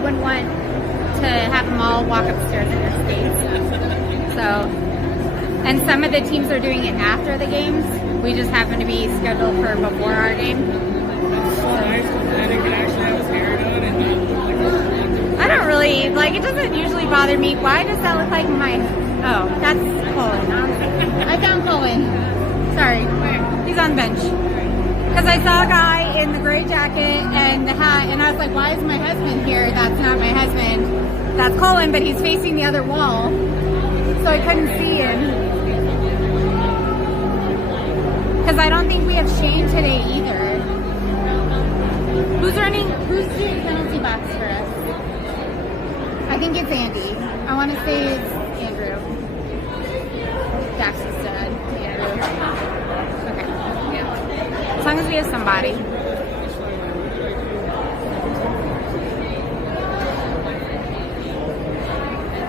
wouldn't want to have them all walk upstairs in their skates. So, and some of the teams are doing it after the games. We just happen to be scheduled for before our game. I don't really, like, it doesn't usually bother me. Why does that look like my, oh, that's Colin. I found Colin. Sorry. He's on the bench. Because I saw a guy in the gray jacket and the hat, and I was like, why is my husband here? That's not my husband. That's Colin, but he's facing the other wall. So I couldn't see him. Because I don't think we have Shane today either. Who's doing penalty box for us? I think it's Andy. I want to say it's Andrew. Dax is dead. Andrew. Okay. Yeah. As long as we have somebody.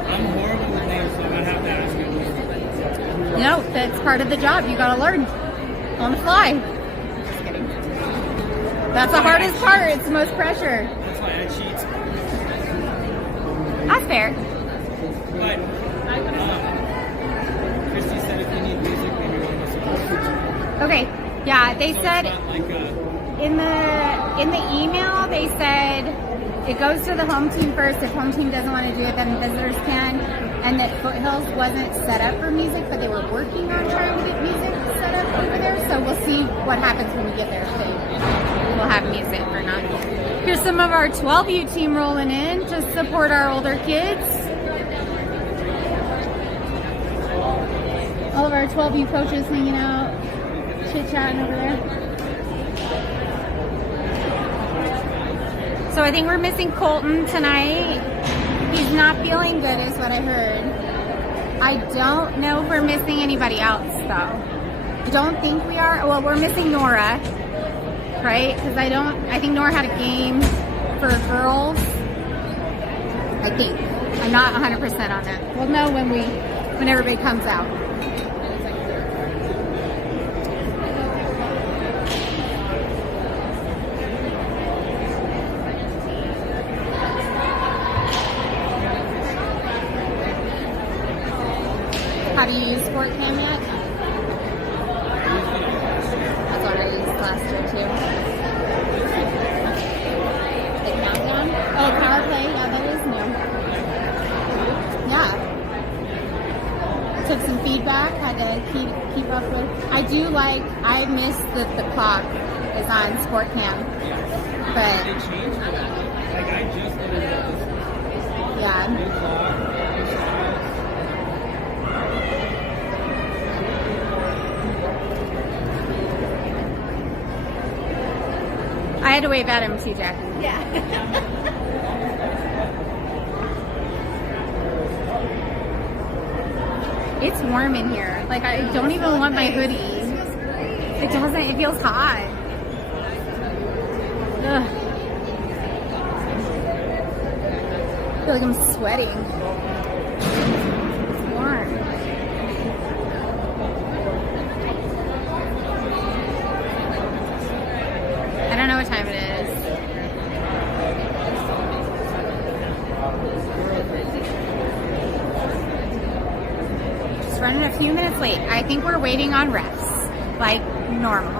I'm horrible with names, so I have to ask you. No, that's part of the job. You gotta learn on the fly. Just kidding. That's the hardest part. It's the most pressure. That's why I cheat. That's fair. But Christy said if you need music, maybe one of us will support you. Okay. Yeah, they So said it's not like in the email they said it goes to the home team first. If home team doesn't want to do it, then visitors can. And that Foothills wasn't set up for music, but they were working on trying to get music set up over there. So we'll see what happens when we get there. If we'll have music or not. Here's some of our 12U team rolling in to support our older kids. All of our 12U coaches hanging out, chit-chatting over there. So I think we're missing Colton tonight. He's not feeling good is what I heard. I don't know if we're missing anybody else though. I don't think we are. Well, we're missing Nora, right? Because I think Nora had a game for girls. I think. I'm not 100% on that. We'll know when everybody comes out. How do you use Sport Cam yet? That's what I used last year too. The countdown? Oh, power play? Yeah, that is new. Yeah. Took some feedback, had to keep up with. I do like, I miss that the clock is on Sport Cam. But it changed that. Like I just did it. yeah. New clock, new styles. I had to wave at him, CJ. Yeah. It's warm in here. Like, I don't even want my hoodie. It doesn't. It feels hot. Ugh. I feel like I'm sweating. It's warm. I don't know what time it is. Just running a few minutes late. I think we're waiting on refs, like normal.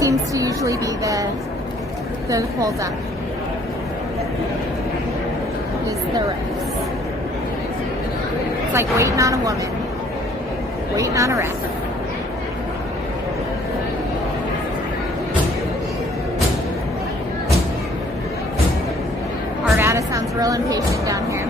Seems to usually be the hold up. Is the refs. It's like waiting on a woman. Waiting on a ref. Arvada sounds real impatient down here.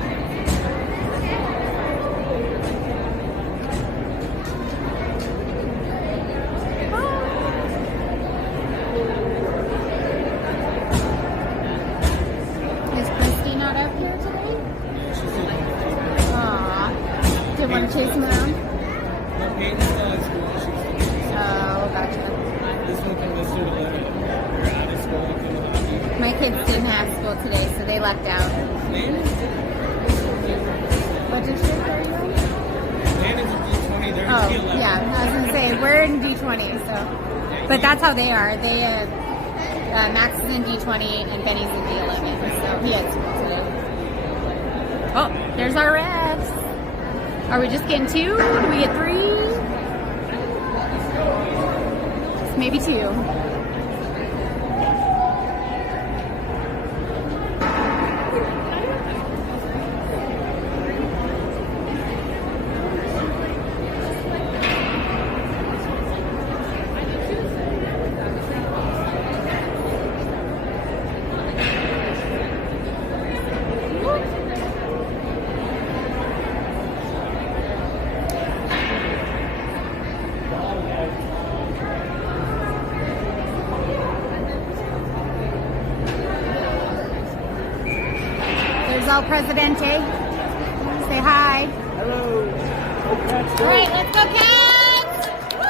Is Christy not up here today? Aww. Didn't want to chase him around? No, Peyton's still at school. She's still Oh, gotcha. this one can listen to Olivia. You're out of school and come to hockey. My kids didn't have school today, so they left out. What district are you in? Landon's in D20. They're in Oh, D11. yeah. I was going to say, we're in D20, so. But that's how they are. They Max is in D20 and Benny's in D11. So he had school today. Oh, there's our revs. Are we just getting 2? Do we get 3? Maybe 2. El Presidente. Say hi. Hello. All right, let's go, Cats! Woo!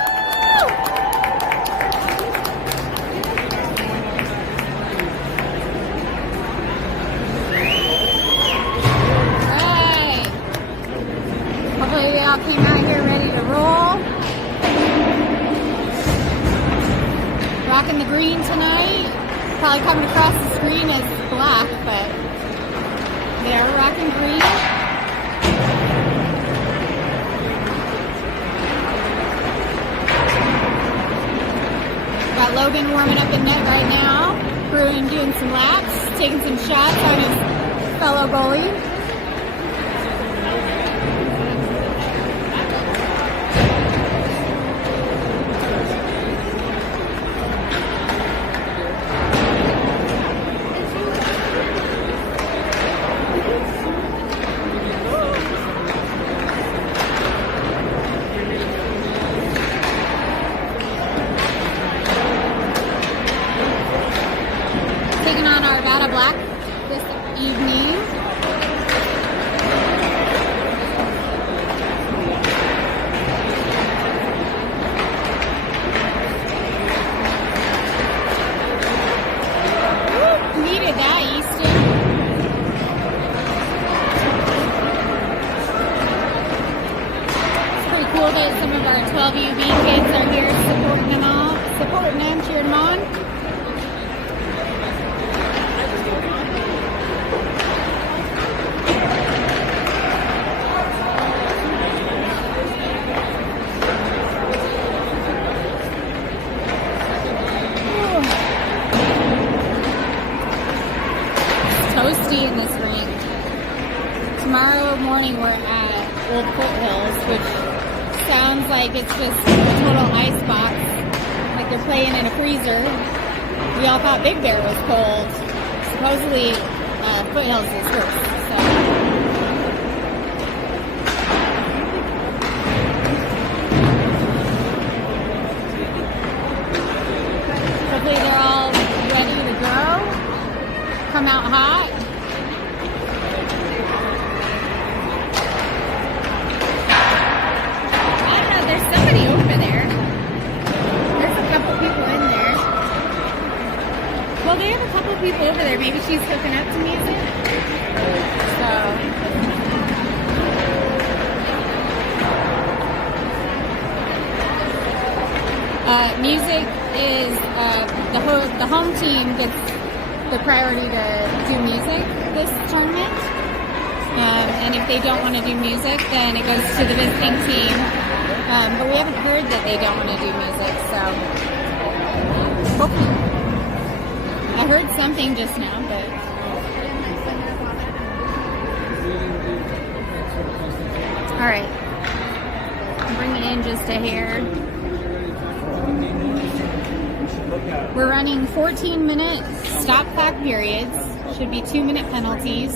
All right. Hopefully they all came out here ready to roll. Rocking the green tonight. Probably coming across the screen as black, but they're rocking green. Got Logan warming up in net right now. Bruin doing some laps, taking some shots on his fellow goalie. Taking on Arvada Black this evening. Woo, needed that, Easton. It's pretty cool that some of our 12UB kids are here supporting them, cheering them on. Toasty in this rink. Tomorrow morning we're at Old Foothills, which sounds like it's just a total ice box, like they're playing in a freezer. We all thought Big Bear was cold. Supposedly Foothills is worse. So. Hopefully they're all ready to go. Come out hot. I don't know, there's somebody over there. There's a couple people in there. Well, they have a couple people over there. Maybe she's hooking up to music. So. Music is, the home team gets the priority to do music this tournament. And if they don't want to do music, then it goes to the visiting team. But we haven't heard that they don't want to do music, so hopefully. I heard something just now, but all right. Bring it in just a hair. We're running 14-minute stop clock periods. Should be 2-minute penalties.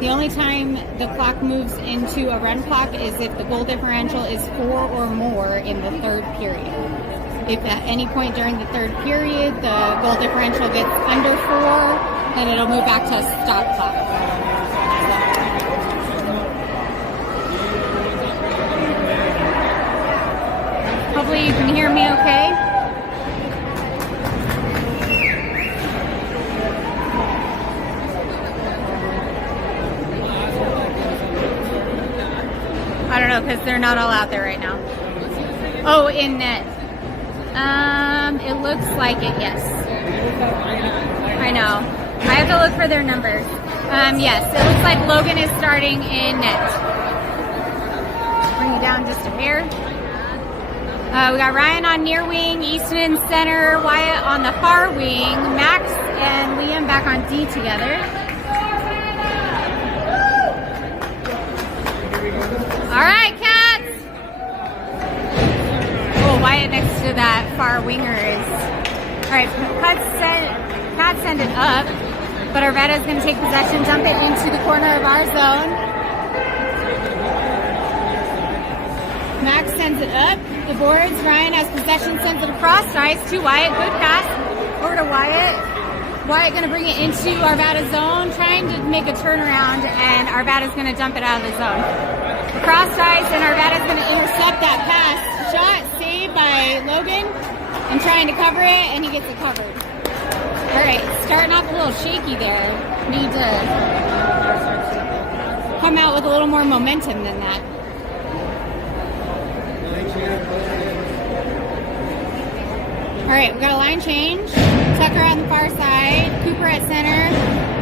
The only time the clock moves into a run clock is if the goal differential is 4 or more in the third period. If at any point during the third period the goal differential gets under 4, then it'll move back to a stop clock. Hopefully you can hear me okay. I don't know, because they're not all out there right now. Oh, in net. It looks like it, yes. I know. I have to look for their numbers. Yes, it looks like Logan is starting in net. Bring you down just a hair. We got Ryan on near wing, Easton in center, Wyatt on the far wing, Max and Liam back on D together. All right, Cats. Oh, Wyatt next to that far winger is. All right, Cats send it up, but Arvada is going to take possession, dump it into the corner of our zone. Max sends it up the boards. Ryan has possession, sends it across. Nice to Wyatt. Good pass over to Wyatt. Wyatt going to bring it into Arvada's zone, trying to make a turnaround, and Arvada's going to dump it out of the zone. Across ice, and Arvada's going to intercept that pass. Shot saved by Logan, and trying to cover it, and he gets it covered. All right, starting off a little shaky there. Need to come out with a little more momentum than that. All right, we got a line change. Tucker on the far side, Cooper at center.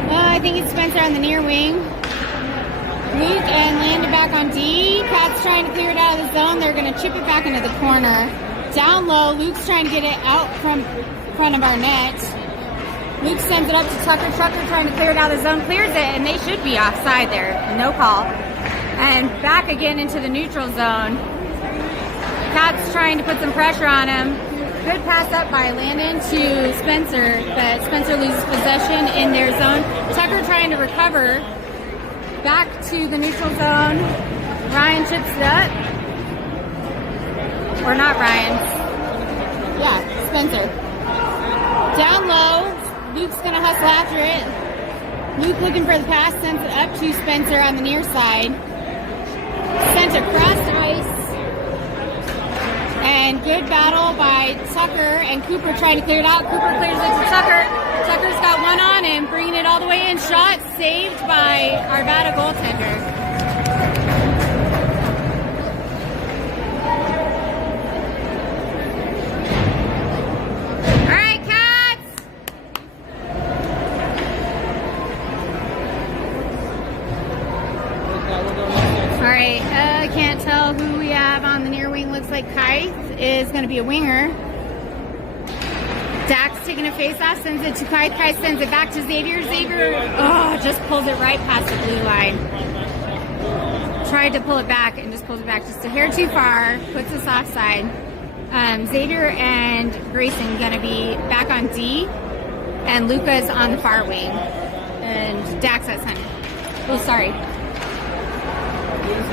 Well, I think it's Spencer on the near wing. Luke and Landon back on D. Cat's trying to clear it out of the zone. They're going to chip it back into the corner. Down low, Luke's trying to get it out from front of our net. Luke sends it up to Tucker. Tucker trying to clear it out of the zone. Clears it, and they should be offside there. No call. And back again into the neutral zone. Cat's trying to put some pressure on him. Good pass up by Landon to Spencer, but Spencer loses possession in their zone. Tucker trying to recover. Back to the neutral zone. Ryan chips it up. Or not Ryan. Yeah, Spencer. Down low. Luke's going to hustle after it. Luke looking for the pass, sends it up to Spencer on the near side. Sent across ice. And good battle by Tucker and Cooper trying to clear it out. Cooper clears it to Tucker. Tucker's got one on him, bringing it all the way in. Shot saved by Arvada goaltender. All right, Cats. All right, I can't tell who we have on the near wing. Looks like Kai is going to be a winger. Dax taking a face-off, sends it to Kai. Kai sends it back to Xavier. Xavier, just pulls it right past the blue line. Tried to pull it back and just pulls it back just a hair too far. Puts us offside. Xavier and Grayson going to be back on D. And Luca's on the far wing. And Dax at center. Oh, sorry.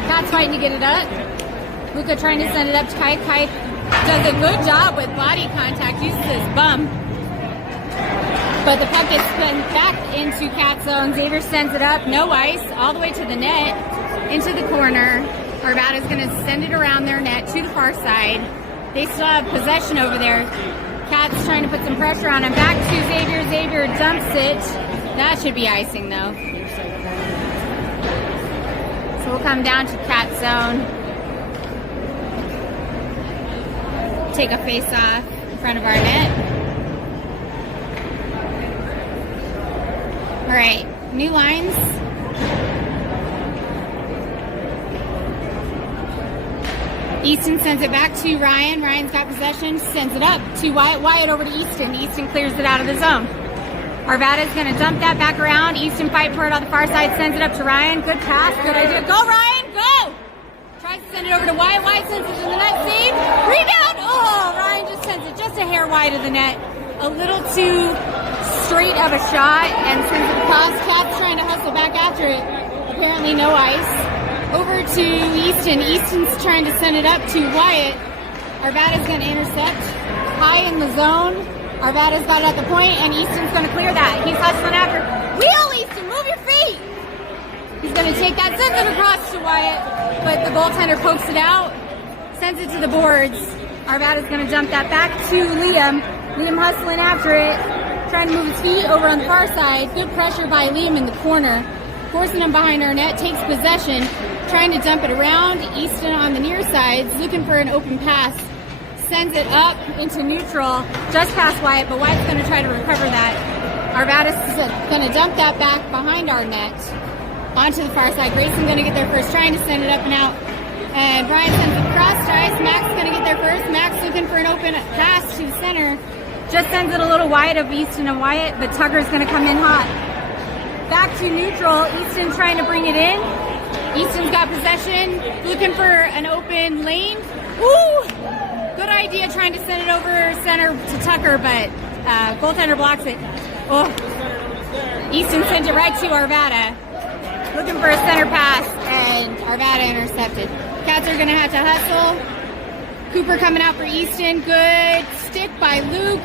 Cat's fighting to get it up. Luca trying to send it up to Kai. Kai does a good job with body contact, uses his bum. But the puck gets spun back into Cat zone. Xavier sends it up, no ice, all the way to the net, into the corner. Arvada's going to send it around their net to the far side. They still have possession over there. Cat's trying to put some pressure on him. Back to Xavier. Xavier dumps it. That should be icing, though. So we'll come down to Cat zone. Take a face-off in front of our net. All right, new lines. Easton sends it back to Ryan. Ryan's got possession, sends it up to Wyatt. Wyatt over to Easton. Easton clears it out of the zone. Arvada's going to dump that back around. Easton fighting for it on the far side, sends it up to Ryan. Good pass, good idea. Go, Ryan, go! Tries to send it over to Wyatt. Wyatt sends it to the net. Save. Rebound. Oh, Ryan just sends it just a hair wide of the net. A little too straight of a shot and sends it across. Cat's trying to hustle back after it. Apparently no ice. Over to Easton. Easton's trying to send it up to Wyatt. Arvada's going to intercept. High in the zone. Arvada's got it at the point, and Easton's going to clear that. He's hustling after. Wheel, Easton. Move your feet. He's going to take that, sends it across to Wyatt, but the goaltender pokes it out, sends it to the boards. Arvada's going to jump that back to Liam. Liam hustling after it, trying to move his feet over on the far side. Good pressure by Liam in the corner, forcing him behind our net, takes possession, trying to dump it around. Easton on the near side, looking for an open pass. sends it up into neutral, just past Wyatt, but Wyatt's going to try to recover that. Arvada's going to dump that back behind our net onto the far side. Grayson's going to get there first, trying to send it up and out. And Brian sends it across to ice. Max is going to get there first. Max looking for an open pass to the center. Just sends it a little wide of Easton and Wyatt, but Tucker's going to come in hot. Back to neutral. Easton trying to bring it in. Easton's got possession, looking for an open lane. Woo! Good idea trying to send it over center to Tucker, but goaltender blocks it. Oh. Easton sent it right to Arvada. Looking for a center pass, and Arvada intercepted. Cats are going to have to hustle. Cooper coming out for Easton. Good stick by Luke.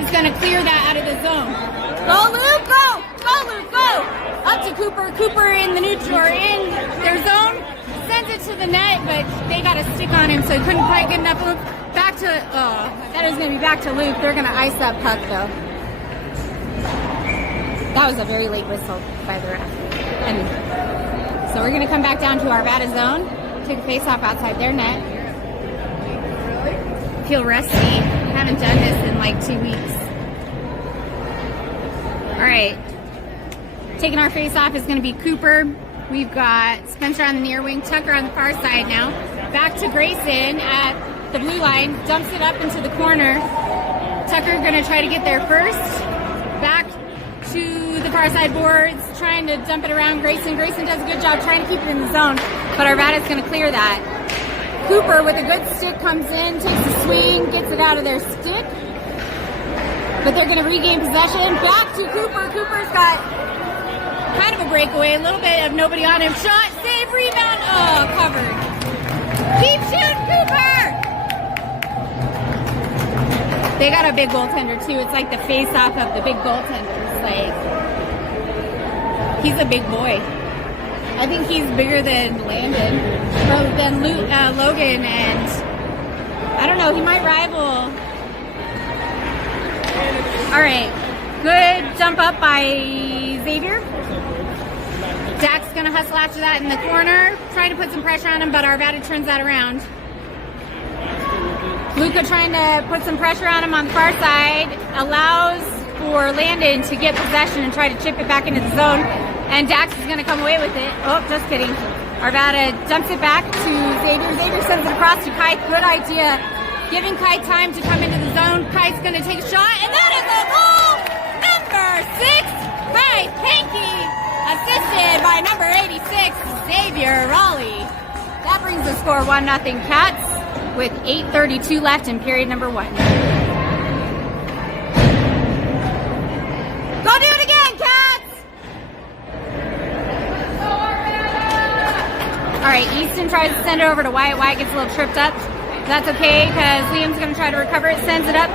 Is going to clear that out of the zone. Go, Luke, go! Go, Luke, go! Up to Cooper. Cooper in the neutral, or in their zone. Sends it to the net, but they got a stick on him, so he couldn't quite get enough. Back to, I thought it was going to be back to Luke. They're going to ice that puck, though. That was a very late whistle by the ref. And so we're going to come back down to Arvada zone. Take a face-off outside their net. Feel rusty. Haven't done this in like 2 weeks. All right. Taking our face-off is going to be Cooper. We've got Spencer on the near wing, Tucker on the far side now. Back to Grayson at the blue line. Dumps it up into the corner. Tucker going to try to get there first. Back to the far side boards, trying to dump it around Grayson. Grayson does a good job trying to keep it in the zone, but Arvada's going to clear that. Cooper with a good stick comes in, takes a swing, gets it out of their stick. But they're going to regain possession. Back to Cooper. Cooper's got kind of a breakaway, a little bit of nobody on him. Shot, save, rebound. Oh, covered. Keep shooting, Cooper! They got a big goaltender, too. It's like the face-off of the big goaltenders. Like, he's a big boy. I think he's bigger than Landon, or than Logan, and I don't know, he might rival. All right, good jump up by Xavier. Dak's gonna hustle after that in the corner, trying to put some pressure on him, but Arvada turns that around. Luca trying to put some pressure on him on the far side, allows for Landon to get possession and try to chip it back into the zone. And Dax is going to come away with it. Oh, just kidding. Arvada dumps it back to Xavier. Xavier sends it across to Kite. Good idea. Giving Kite time to come into the zone. Kite's going to take a shot. And that is a goal! Number 6, Kite Hanky. Assisted by number 86, Xavier Raleigh. That brings the score 1-0 Cats with 8:32 left in period number 1. Go do it again, Cats! All right, Easton tries to send it over to Wyatt. Wyatt gets a little tripped up. That's okay, because Liam's going to try to recover it, sends it up.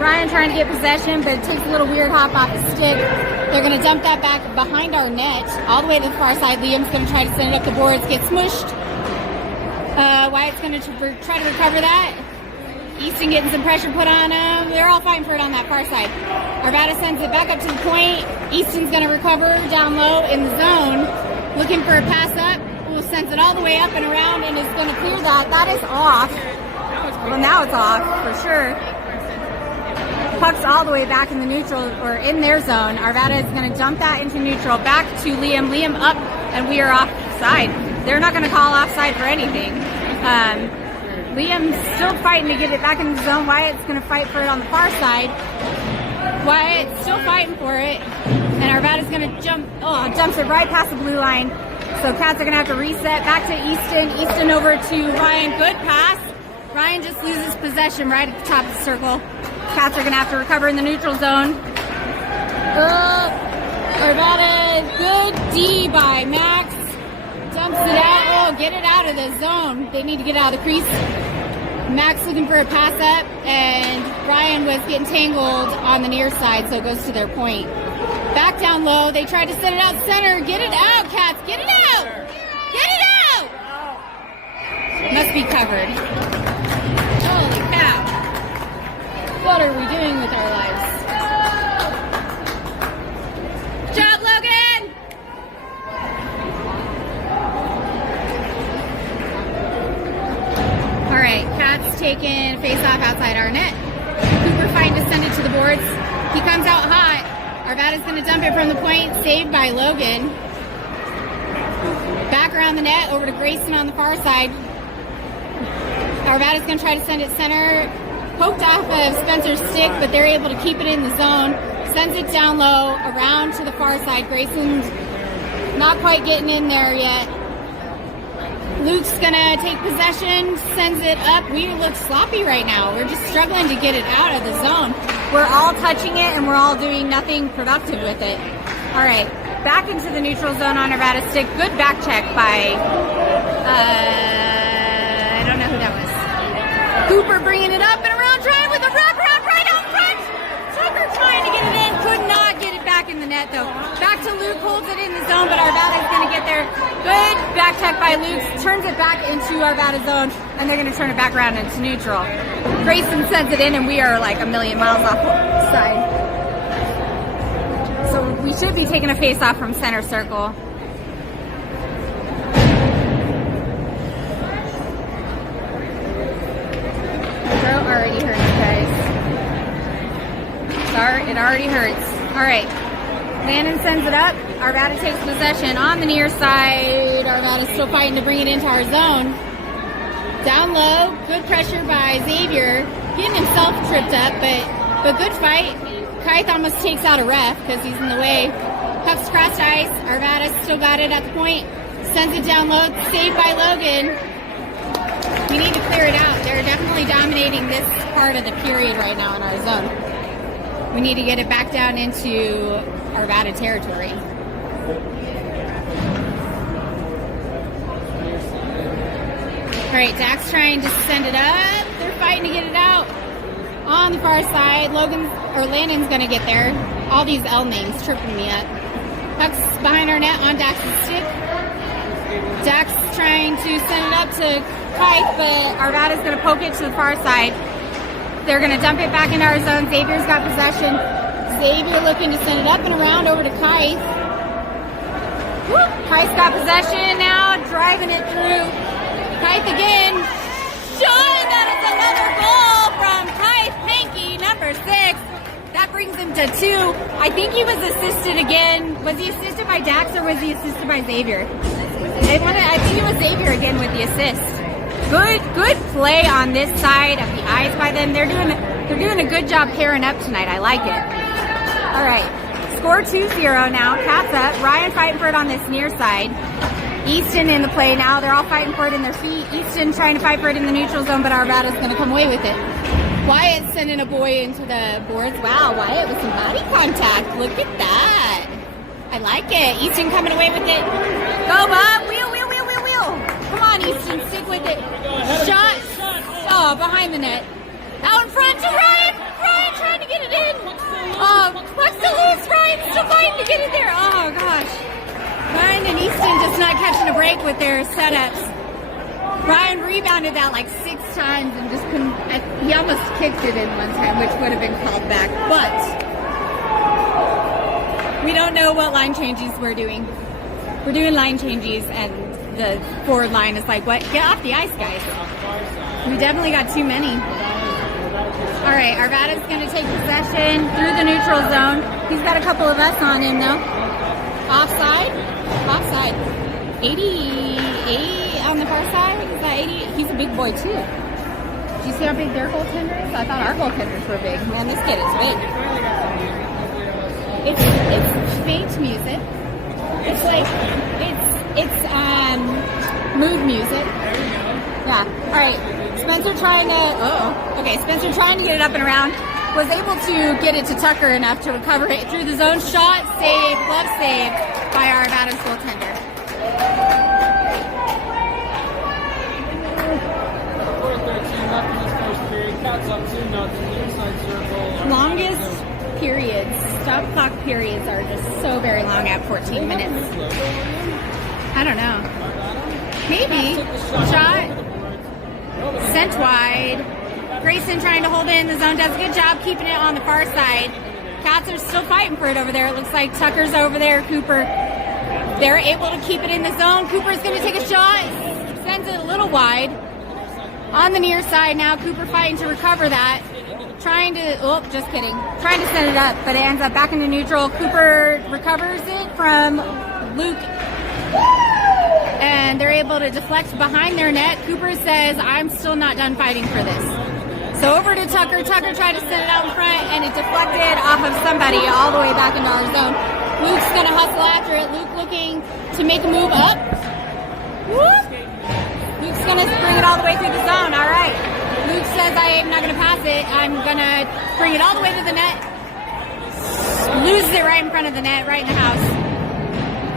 Ryan trying to get possession, but it takes a little weird hop off the stick. They're going to dump that back behind our net, all the way to the far side. Liam's going to try to send it up the boards, get smushed. Wyatt's going to try to recover that. Easton getting some pressure put on him. They're all fighting for it on that far side. Arvada sends it back up to the point. Easton's going to recover down low in the zone. Looking for a pass up. Who sends it all the way up and around and is going to clear that. That is off. Well, now it's off for sure. Puck's all the way back in the neutral, or in their zone. Arvada is going to dump that into neutral. Back to Liam. Liam up, and we are offside. They're not going to call offside for anything. Liam's still fighting to get it back in the zone. Wyatt's going to fight for it on the far side. Wyatt's still fighting for it. And Arvada's going to jumps it right past the blue line. So Cats are going to have to reset. Back to Easton. Easton over to Ryan. Good pass. Ryan just loses possession right at the top of the circle. Cats are going to have to recover in the neutral zone. Arvada, good D by Max. Dumps it out. Oh, get it out of the zone. They need to get out of the crease. Max looking for a pass up, and Ryan was getting tangled on the near side, so it goes to their point. Back down low. They tried to send it out center. Get it out, Cats. Get it out. Get it out. Must be covered. Holy cow. What are we doing with our lives? Good job, Logan! All right, Cats taking face off off outside our net. Cooper fighting to send it to the boards. He comes out hot. Arvada's going to dump it from the point. Saved by Logan. Back around the net over to Grayson on the far side. Arvada's going to try to send it center. Poked off of Spencer's stick, but they're able to keep it in the zone. Sends it down low, around to the far side. Grayson's not quite getting in there yet. Luke's gonna take possession, sends it up. We look sloppy right now. We're just struggling to get it out of the zone. We're all touching it and we're all doing nothing productive with it. All right, back into the neutral zone on Arvada stick. Good back check by, I don't know who that was. Cooper bringing it up and around, trying with a wraparound right out front. Tucker trying to get it in, could not get it back in the net though. Back to Luke, holds it in the zone, but Arvada's going to get there. Good back check by Luke, turns it back into Arvada zone, and they're going to turn it back around into neutral. Grayson sends it in, and we are like a million miles off the side. So we should be taking a face off from center circle. Throw already hurts, guys. Sorry, it already hurts. All right. Landon sends it up. Arvada takes possession on the near side. Arvada's still fighting to bring it into our zone. Down low, good pressure by Xavier. Getting himself tripped up, but good fight. Kythe almost takes out a ref because he's in the way. Pucks across ice. Arvada still got it at the point. Sends it down low. Saved by Logan. We need to clear it out. They're definitely dominating this part of the period right now in our zone. We need to get it back down into Arvada territory. All right, Dak's trying to send it up. They're fighting to get it out. On the far side, Landon's gonna get there. All these L names tripping me up. Puck's behind our net on Dax's stick. Dax trying to send it up to Kythe, but Arvada's gonna poke it to the far side. They're gonna dump it back into our zone. Xavier's got possession. Xavier looking to send it up and around over to Kythe. Kythe's got possession now, driving it through. Kythe again. Shot! That is another goal from Kythe Pankey, number 6. That brings him to 2. I think he was assisted again. Was he assisted by Dax or was he assisted by Xavier? I think it was Xavier again with the assist. Good play on this side of the ice by them. They're doing a good job pairing up tonight. I like it. All right, score 2-0 now. Cats up. Ryan fighting for it on this near side. Easton in the play now. They're all fighting for it in their feet. Easton trying to fight for it in the neutral zone, but Arvada's going to come away with it. Wyatt sending a boy into the boards. Wow, Wyatt with some body contact. Look at that. I like it. Easton coming away with it. Go, Bob. Wheel. Come on, Easton. Stick with it. Shot. Oh, behind the net. Out in front to Ryan. Ryan trying to get it in. Oh, puck's to loose. Ryan's still fighting to get it there. Oh, gosh. Ryan and Easton just not catching a break with their setups. Ryan rebounded that like 6 times and just couldn't. He almost kicked it in one time, which would have been called back. But we don't know what line changes we're doing. We're doing line changes, and the forward line is like, what? Get off the ice, guys. We definitely got too many. All right, Arvada's going to take possession through the neutral zone. He's got a couple of us on him, though. Offside. 88 on the far side. Is that 80? He's a big boy, too. Do you see how big their goaltender is? I thought our goaltenders were big. Man, this kid is big. It's faint music. It's like, it's mood music. Yeah. All right. Spencer trying to get it up and around. Was able to get it to Tucker enough to recover it through the zone. Shot, save, glove save by our Arvada's goaltender. 4:13 left in this first period. Cats up 2-0. Inside circle. Longest periods, stop clock periods are just so very long at 14 minutes. I don't know. Maybe. Shot. Sent wide. Grayson trying to hold it in the zone. Does a good job keeping it on the far side. Cats are still fighting for it over there. It looks like Tucker's over there. Cooper. They're able to keep it in the zone. Cooper's going to take a shot. Sends it a little wide. On the near side now, Cooper fighting to recover that. Trying to, oh, just kidding. Trying to send it up, but it ends up back into neutral. Cooper recovers it from Luke, and they're able to deflect behind their net. Cooper says, I'm still not done fighting for this. So over to Tucker. Tucker tried to send it out in front, and it deflected off of somebody all the way back into our zone. Luke's going to hustle after it. Luke looking to make a move up. Whoop. Luke's going to bring it all the way through the zone. All right. Luke says, I'm not going to pass it. I'm going to bring it all the way to the net. Loses it right in front of the net, right in the house.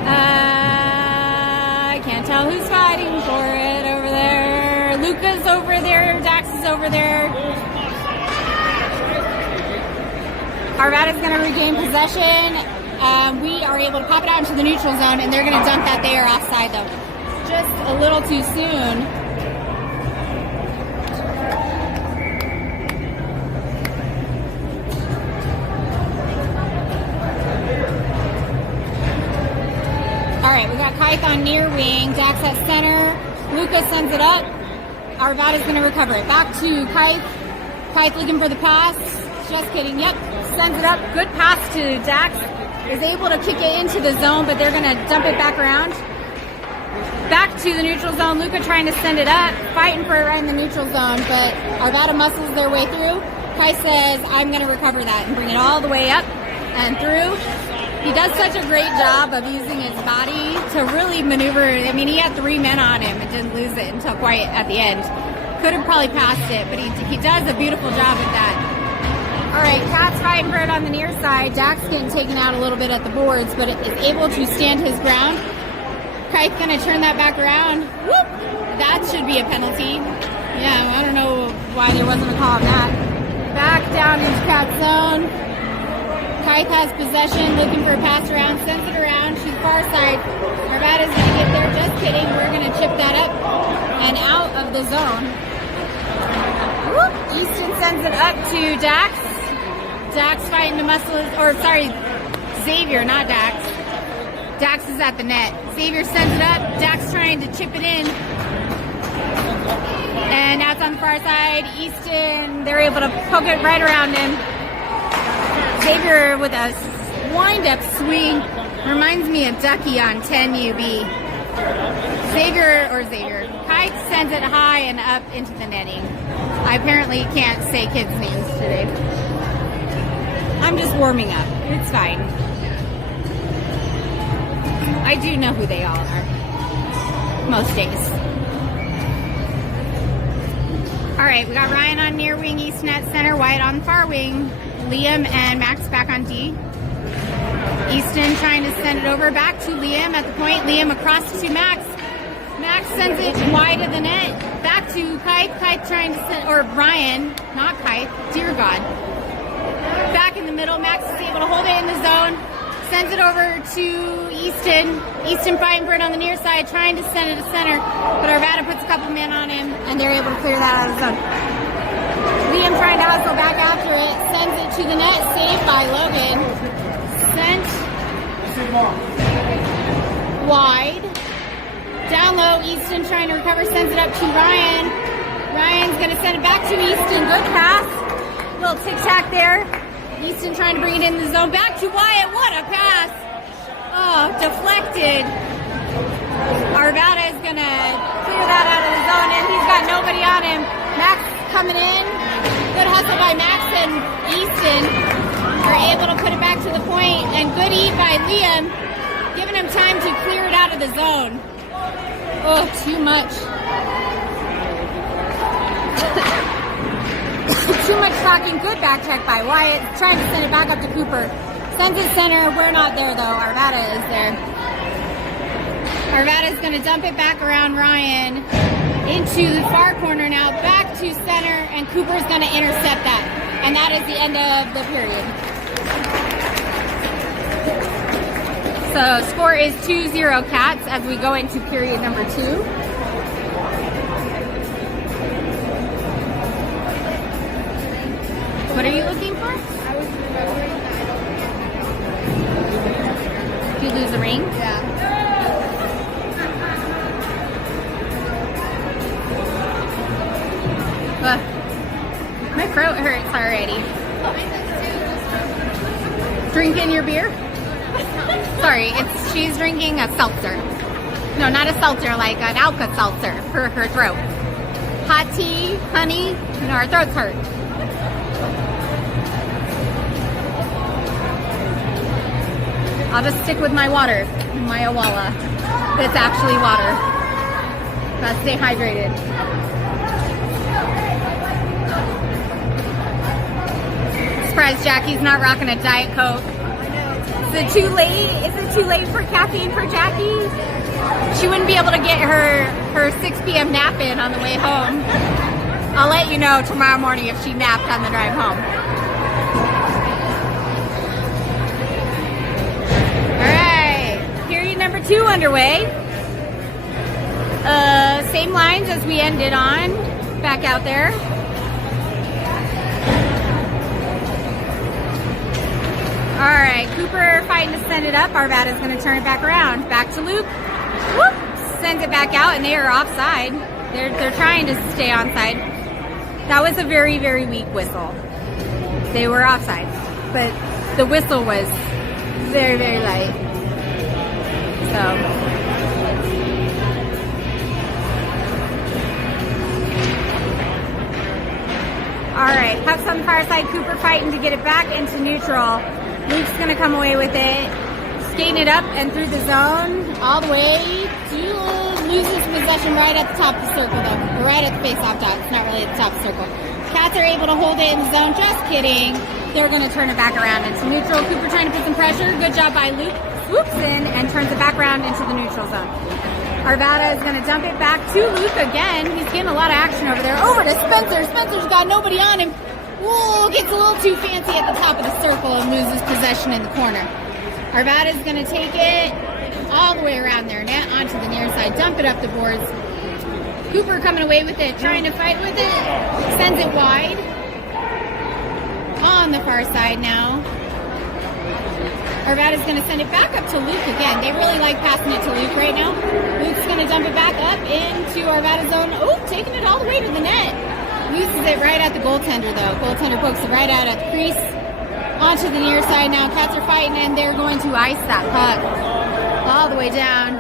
I can't tell who's fighting for it over there. Luca's over there. Dax is over there. Arvada's going to regain possession. We are able to pop it out into the neutral zone, and they're going to dump that there offside, though. Just a little too soon. All right, we got Kaith on near wing. Dax at center. Lucas sends it up. Arvada's going to recover it. Back to Kaith. Kaith looking for the pass. Just kidding. Yep, sends it up. Good pass to Dax. Is able to kick it into the zone, but they're going to dump it back around. Back to the neutral zone. Luca trying to send it up. Fighting for it right in the neutral zone, but Arvada muscles their way through. Kaith says, I'm going to recover that and bring it all the way up and through. He does such a great job of using his body to really maneuver. I mean, he had 3 men on him and didn't lose it until quite at the end. Could have probably passed it, but he does a beautiful job at that. All right, Cat's fighting for it on the near side. Dax getting taken out a little bit at the boards, but is able to stand his ground. Kaith's going to turn that back around. Whoop! That should be a penalty. Yeah, I don't know why there wasn't a call on that. Back down into Cat's zone. Kaith has possession, looking for a pass around, sends it around to the far side. Arvada's going to get there, just kidding. We're going to chip that up and out of the zone. Whoop. Easton sends it up to Dax. Dax fighting to muscle, Xavier, not Dax. Dax is at the net. Xavier sends it up. Dax trying to chip it in. And now it's on the far side. Easton, they're able to poke it right around him. Xavier with a wind-up swing. Reminds me of Ducky on 10 UB. Xavier. Kaith sends it high and up into the netting. I apparently can't say kids' names today. I'm just warming up. It's fine. I do know who they all are. Most days. All right, we got Ryan on near wing, East net center, Wyatt on the far wing. Liam and Max back on D. Easton trying to send it over back to Liam at the point. Liam across to Max. Max sends it wide of the net. Back to Kaith. Kaith trying to send, or Ryan, not Kaith. Dear God. Back in the middle. Max is able to hold it in the zone. Sends it over to Easton. Easton fighting for it on the near side, trying to send it to center. But Arvada puts a couple men on him, and they're able to clear that out of the zone. Liam trying to hustle back after it, sends it to the net, saved by Logan. Sent wide. Down low, Easton trying to recover, sends it up to Ryan. Ryan's going to send it back to Easton. Good pass. Little tic-tac there. Easton trying to bring it in the zone. Back to Wyatt. What a pass. Oh, deflected. Arvada is going to clear that out of the zone, and he's got nobody on him. Max coming in. Good hustle by Max and Easton. Are able to put it back to the point, and good eat by Liam, giving him time to clear it out of the zone. Oh, too much. Too much talking. Good back check by Wyatt. Trying to send it back up to Cooper. Sends it center. We're not there, though. Arvada is there. Arvada's going to dump it back around Ryan into the far corner now. Back to center, and Cooper's going to intercept that. And that is the end of the period. So score is 2-0 Cats as we go into period number 2. What are you looking for? I was remembering that. Did you lose a ring? Yeah. throat hurts already. Drinking your beer? Sorry, she's drinking a seltzer. No, not a seltzer, like an Alka-Seltzer for her throat. Hot tea, honey, our throats hurt. I'll just stick with my water, my Awala. That's actually water. Gotta stay hydrated. Surprised Jackie's not rocking a Diet Coke. Is it too late? Is it too late for caffeine for Jackie? She wouldn't be able to get her 6 p.m. nap in on the way home. I'll let you know tomorrow morning if she napped on the drive home. Alright, period number 2 underway. Same lines as we ended on. Back out there. Alright, Cooper fighting to send it up. Arvada's going to turn it back around. Back to Luke. Whoop! Sends it back out, and they are offside. They're trying to stay onside. That was a very, very weak whistle. They were offside, but the whistle was very, very light. So... Alright, Puck's on the far side. Cooper fighting to get it back into neutral. Luke's going to come away with it. Skating it up and through the zone. All the way to loses possession right at the top of the circle, though. Or right at the face-off dot. It's not really at the top of the circle. Cats are able to hold it in the zone. Just kidding. They're going to turn it back around into neutral. Cooper trying to put some pressure. Good job by Luke. Swoops in and turns it back around into the neutral zone. Arvada is going to dump it back to Luke again. He's getting a lot of action over there. Over to Spencer. Spencer's got nobody on him. Ooh, gets a little too fancy at the top of the circle and loses possession in the corner. Arvada's going to take it all the way around their net onto the near side. Dump it up the boards. Cooper coming away with it, trying to fight with it. Sends it wide. On the far side now. Arvada's going to send it back up to Luke again. They really like passing it to Luke right now. Luke's going to dump it back up into Arvada's zone. Oh, taking it all the way to the net. Loses it right at the goaltender, though. Goaltender pokes it right out at the crease. Onto the near side now. Cats are fighting, and they're going to ice that puck all the way down.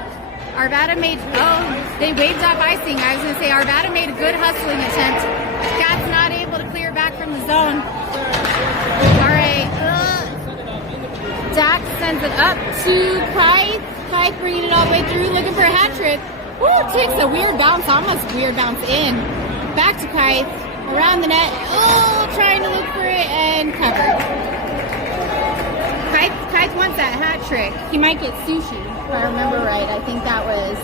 Arvada made... Oh, they waved off icing. I was going to say Arvada made a good hustling attempt. Cats not able to clear back from the zone. All right. Dax sends it up to Kythe. Kythe bringing it all the way through, looking for a hat trick. Woo, takes a weird bounce, almost weird bounce in. Back to Kythe, around the net. Oh, trying to look for it and covered. Kythe wants that hat trick. He might get sushi, if I remember right. I think that was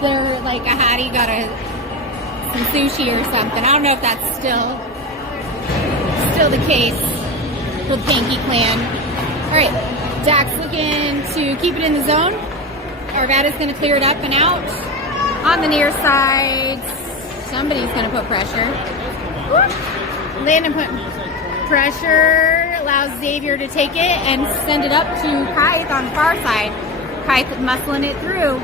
their, like, a hattie got some sushi or something. I don't know if that's still the case. For the Panky clan. Alright, Dax looking to keep it in the zone. Arvada's going to clear it up and out. On the near side, somebody's going to put pressure. Landon putting pressure, allows Xavier to take it and send it up to Kythe on the far side. Kythe muscling it through.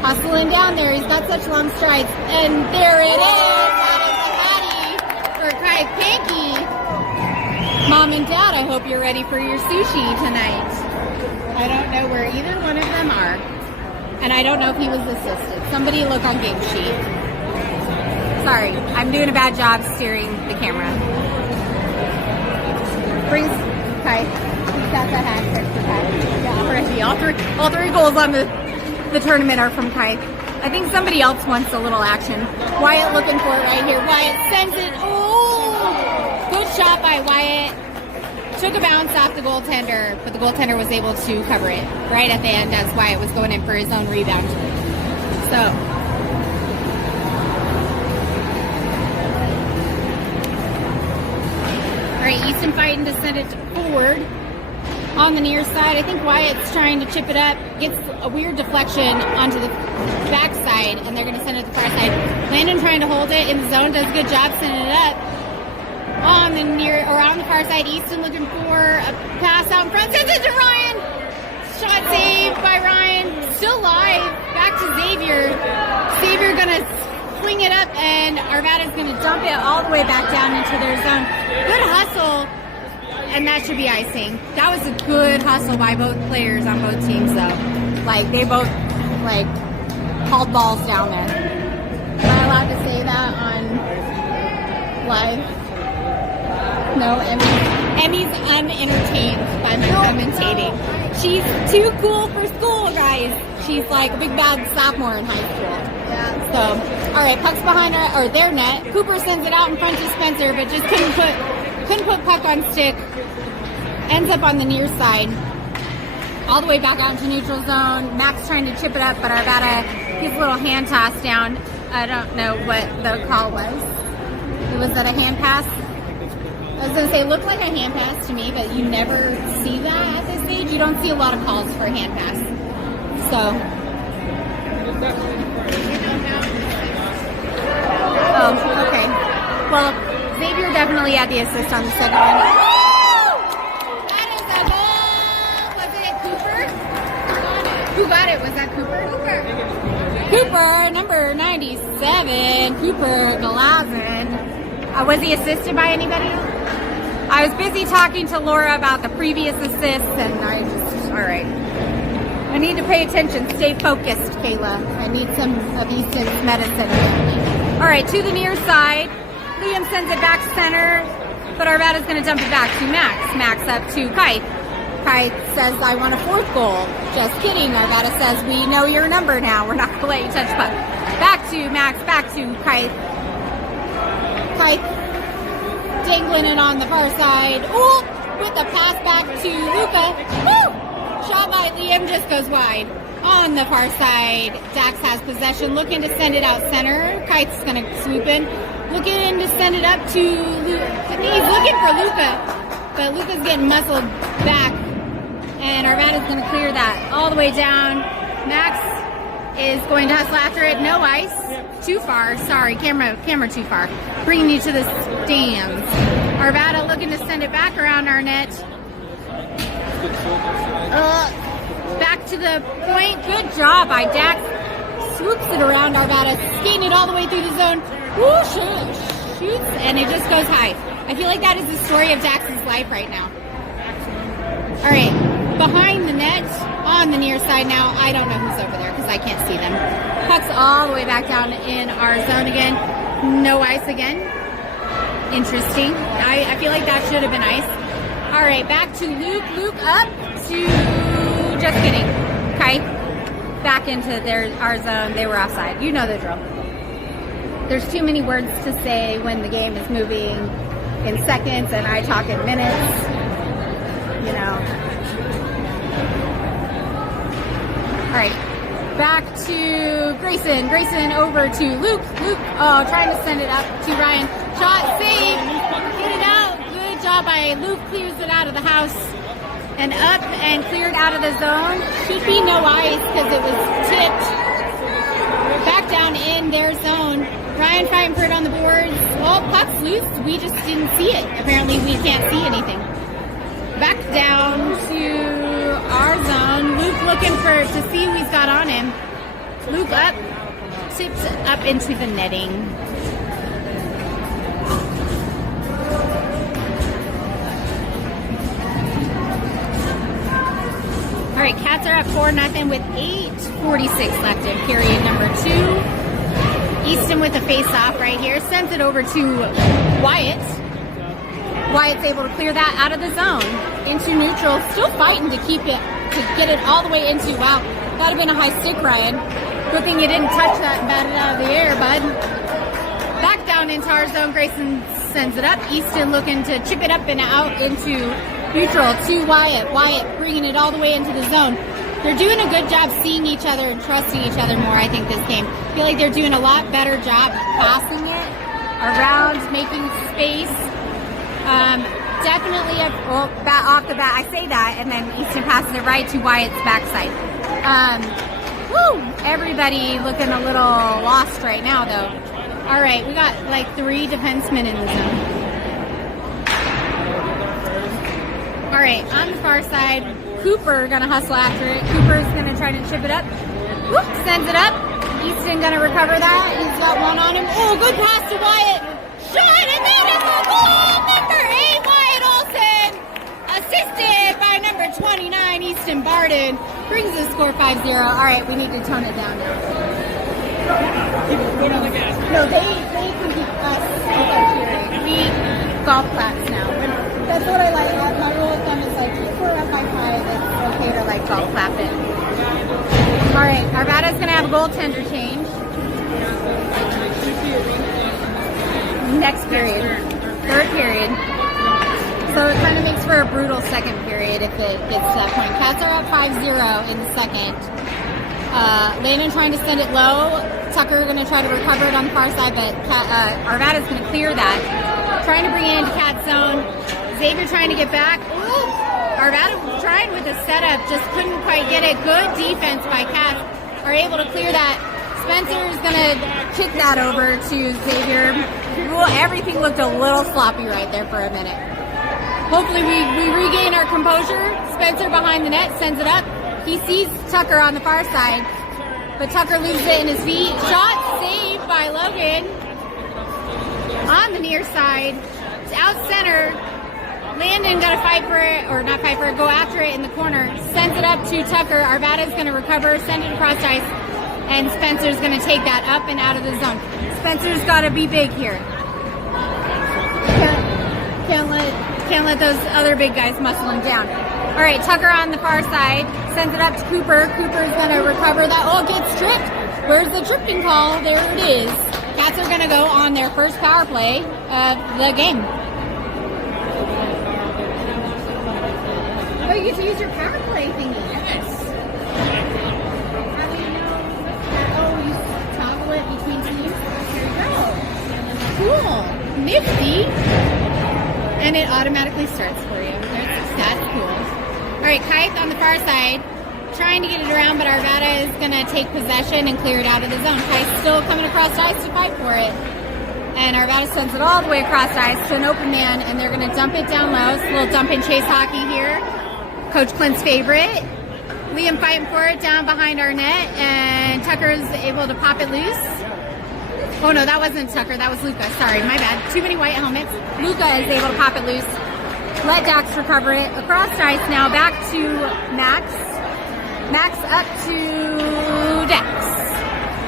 Hustling down there, he's got such long strides. And there it is! That is a hattie for Kythe Panky. Mom and Dad, I hope you're ready for your sushi tonight. I don't know where either one of them are. And I don't know if he was assisted. Somebody look on Game Sheet. Sorry, I'm doing a bad job steering the camera. Brings Kai. He's got the hat trick for Kai. Yeah, already. All three goals on the tournament are from Kai. I think somebody else wants a little action. Wyatt looking for it right here. Wyatt sends it. Oh! Good shot by Wyatt. Took a bounce off the goaltender, but the goaltender was able to cover it right at the end as Wyatt was going in for his own rebound. So, all right, Easton fighting to send it forward on the near side. I think Wyatt's trying to chip it up, gets a weird deflection onto the back side, and they're going to send it to the far side. Landon trying to hold it in the zone, does a good job sending it up. On the far side, Easton looking for a pass out in front. Sends it to Ryan. Shot saved by Ryan. Still live. Back to Xavier. Xavier gonna fling it up, and Arvada's going to dump it all the way back down into their zone. Good hustle, and that should be icing. That was a good hustle by both players on both teams, though. Like, they both, like, hauled balls down there. Am I allowed to say that on live? No, Emmy's unentertained by my commentating. She's too cool for school, guys. She's like a big bad sophomore in high school. Yeah. So, all right, puck's behind their net. Cooper sends it out in front to Spencer, but just couldn't put puck on stick. Ends up on the near side, all the way back out into neutral zone. Max trying to chip it up, but Arvada gets a little hand toss down. I don't know what the call was. Was that a hand pass? I was going to say, it looked like a hand pass to me, but you never see that at this age. You don't see a lot of calls for a hand pass. So. Oh, okay. Well, Xavier definitely had the assist on the second one. That is a goal! Was it Cooper? Who got it? Was that Cooper? Cooper, number 97, Cooper Galazin. Was he assisted by anybody? I was busy talking to Laura about the previous assists, and I just, all right. I need to pay attention. Stay focused, Kayla. I need some of Easton's medicine. All right, to the near side. Liam sends it back center, but Arvada's going to dump it back to Max. Max up to Kite. Kite says, I want a fourth goal. Just kidding. Arvada says, we know your number now. We're not going to let you touch puck. Back to Max, back to Kite. Kite dangling it on the far side. Ooh, with the pass back to Luca. Woo! Shot by Liam just goes wide. On the far side, Dax has possession, looking to send it out center. Kite's going to swoop in. Looking to send it up to Luca. He's looking for Luca, but Luca's getting muscled back. And Arvada's going to clear that all the way down. Max is going to hustle after it. No ice. Too far. Sorry, camera too far. Bringing you to the stands. Arvada looking to send it back around our net. Back to the point. Good job by Dax. Swoops it around Arvada. Skating it all the way through the zone. Woo, shoots, and it just goes high. I feel like that is the story of Dax's life right now. All right, behind the net, on the near side now. I don't know who's over there because I can't see them. Puck's all the way back down in our zone again. No ice again. Interesting. I feel like that should have been ice. All right, back to Luke. Luke up to, just kidding. Okay, back into our zone. They were offside. You know the drill. There's too many words to say when the game is moving in seconds and I talk in minutes. You know. All right, back to Grayson. Grayson over to Luke. Luke, trying to send it up to Ryan. Shot, save, get it out. Good job by Luke. Clears it out of the house and up and cleared out of the zone. Should be no ice because it was tipped back down in their zone. Ryan fighting for it on the boards. Oh, puck's loose. We just didn't see it. Apparently we can't see anything. Back down to our zone. Luke looking to see who he's got on him. Luke up. Tips up into the netting. All right, Cats are up 4-0 with 8:46 left in period number 2. Easton with a face-off right here. Sends it over to Wyatt. Wyatt's able to clear that out of the zone. Into neutral. Still fighting to keep it, to get it all the way into, wow, that would have been a high stick, Ryan. Good thing you didn't touch that and bat it out of the air, bud. Back down into our zone. Grayson sends it up. Easton looking to chip it up and out into neutral to Wyatt. Wyatt bringing it all the way into the zone. They're doing a good job seeing each other and trusting each other more, I think, this game. I feel like they're doing a lot better job passing it around, making space. Definitely, off the bat, I say that, and then Easton passes it right to Wyatt's backside. Everybody looking a little lost right now, though. All right, we got like 3 defensemen in the zone. All right, on the far side, Cooper gonna hustle after it. Cooper's gonna try to chip it up. Whoop, sends it up. Easton gonna recover that. He's got one on him. Oh, good pass to Wyatt. Shot, and then it's a goal! Number 8, Wyatt Olsen. Assisted by number 29, Easton Barden. Brings the score 5-0. All right, we need to tone it down now. Keep your foot on the gas. No, they can keep us here. We golf claps now. That's what I like. My rule with them is like, if we're up by 5, it's okay to like golf clap it. All right, Arvada's gonna have a goaltender change. Next period, third period. So it kind of makes for a brutal second period if it gets to that point. Cats are up 5-0 in the second. Landon trying to send it low. Tucker going to try to recover it on the far side, but Arvada's going to clear that. Trying to bring it into Cat's zone. Xavier trying to get back. Ooh, Arvada trying with the setup, just couldn't quite get it. Good defense by Cats. Are able to clear that. Spencer's going to kick that over to Xavier. Well, everything looked a little sloppy right there for a minute. Hopefully we regain our composure. Spencer behind the net sends it up. He sees Tucker on the far side, but Tucker loses it in his feet. Shot saved by Logan. On the near side, it's out center. Landon got to fight for it, or not fight for it, go after it in the corner. Sends it up to Tucker. Arvada's going to recover, send it across ice, and Spencer's going to take that up and out of the zone. Spencer's got to be big here. Can't let those other big guys muscle him down. All right, Tucker on the far side sends it up to Cooper. Cooper's going to recover that. Oh, gets tripped. Where's the tripping call? There it is. Cats are going to go on their first power play of the game. Oh, you get to use your power play thingy. Yes. How do you know that? Oh, you toggle it between teams. Here you go. Cool. Nifty. And it automatically starts for you. That's cool. All right, Kite on the far side, trying to get it around, but Arvada is going to take possession and clear it out of the zone. Kite's still coming across ice to fight for it. And Arvada sends it all the way across ice to an open man, and they're going to dump it down low. It's a little dump and chase hockey here. Coach Clint's favorite. Liam fighting for it down behind our net, and Tucker's able to pop it loose. Oh no, that wasn't Tucker, that was Luca. Sorry, my bad. Too many white helmets. Luca is able to pop it loose. Let Dax recover it. Across ice now, back to Max. Max up to Dax.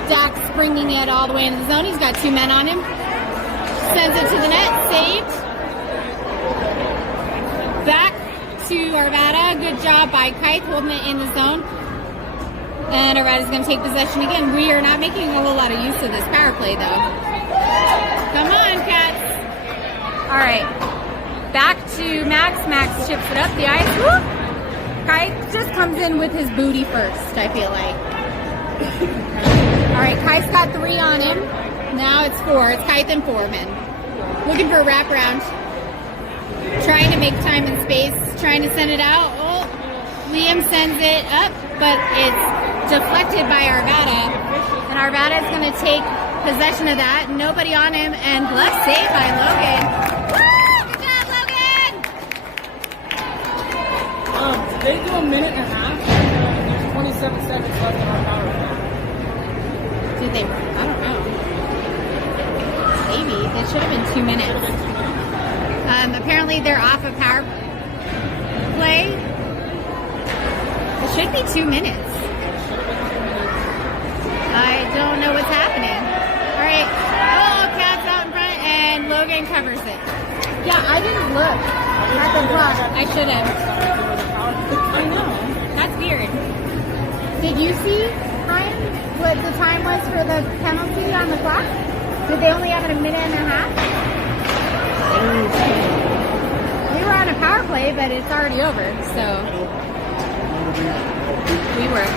Dax bringing it all the way into the zone. He's got 2 men on him. Sends it to the net, saved. Back to Arvada. Good job by Kite holding it in the zone. And Arvada's going to take possession again. We are not making a whole lot of use of this power play, though. Come on, Cats. All right. Back to Max. Max chips it up the ice. Woo! Kite just comes in with his booty first, I feel like. All right, Kite's got 3 on him. Now it's 4. It's Kite and 4 men. Looking for a wraparound. Trying to make time and space. Trying to send it out. Oh, Liam sends it up, but it's deflected by Arvada, and Arvada is going to take possession of that. Nobody on him, and left save by Logan. Woo! Good job, Logan! They do a minute and a half. There's 27 seconds left in our power play. Did they? I don't know. Maybe. It should have been 2 minutes. Apparently they're off of power play. It should be 2 minutes. I don't know what's happening. All right. Oh, Cat's out in front, and Logan covers it. Yeah, I didn't look at the clock. I should have. I know. That's weird. Did you see, Ryan, what the time was for the penalty on the clock? Did they only have it a minute and a half? We were on a power play, but it's already over, so we were.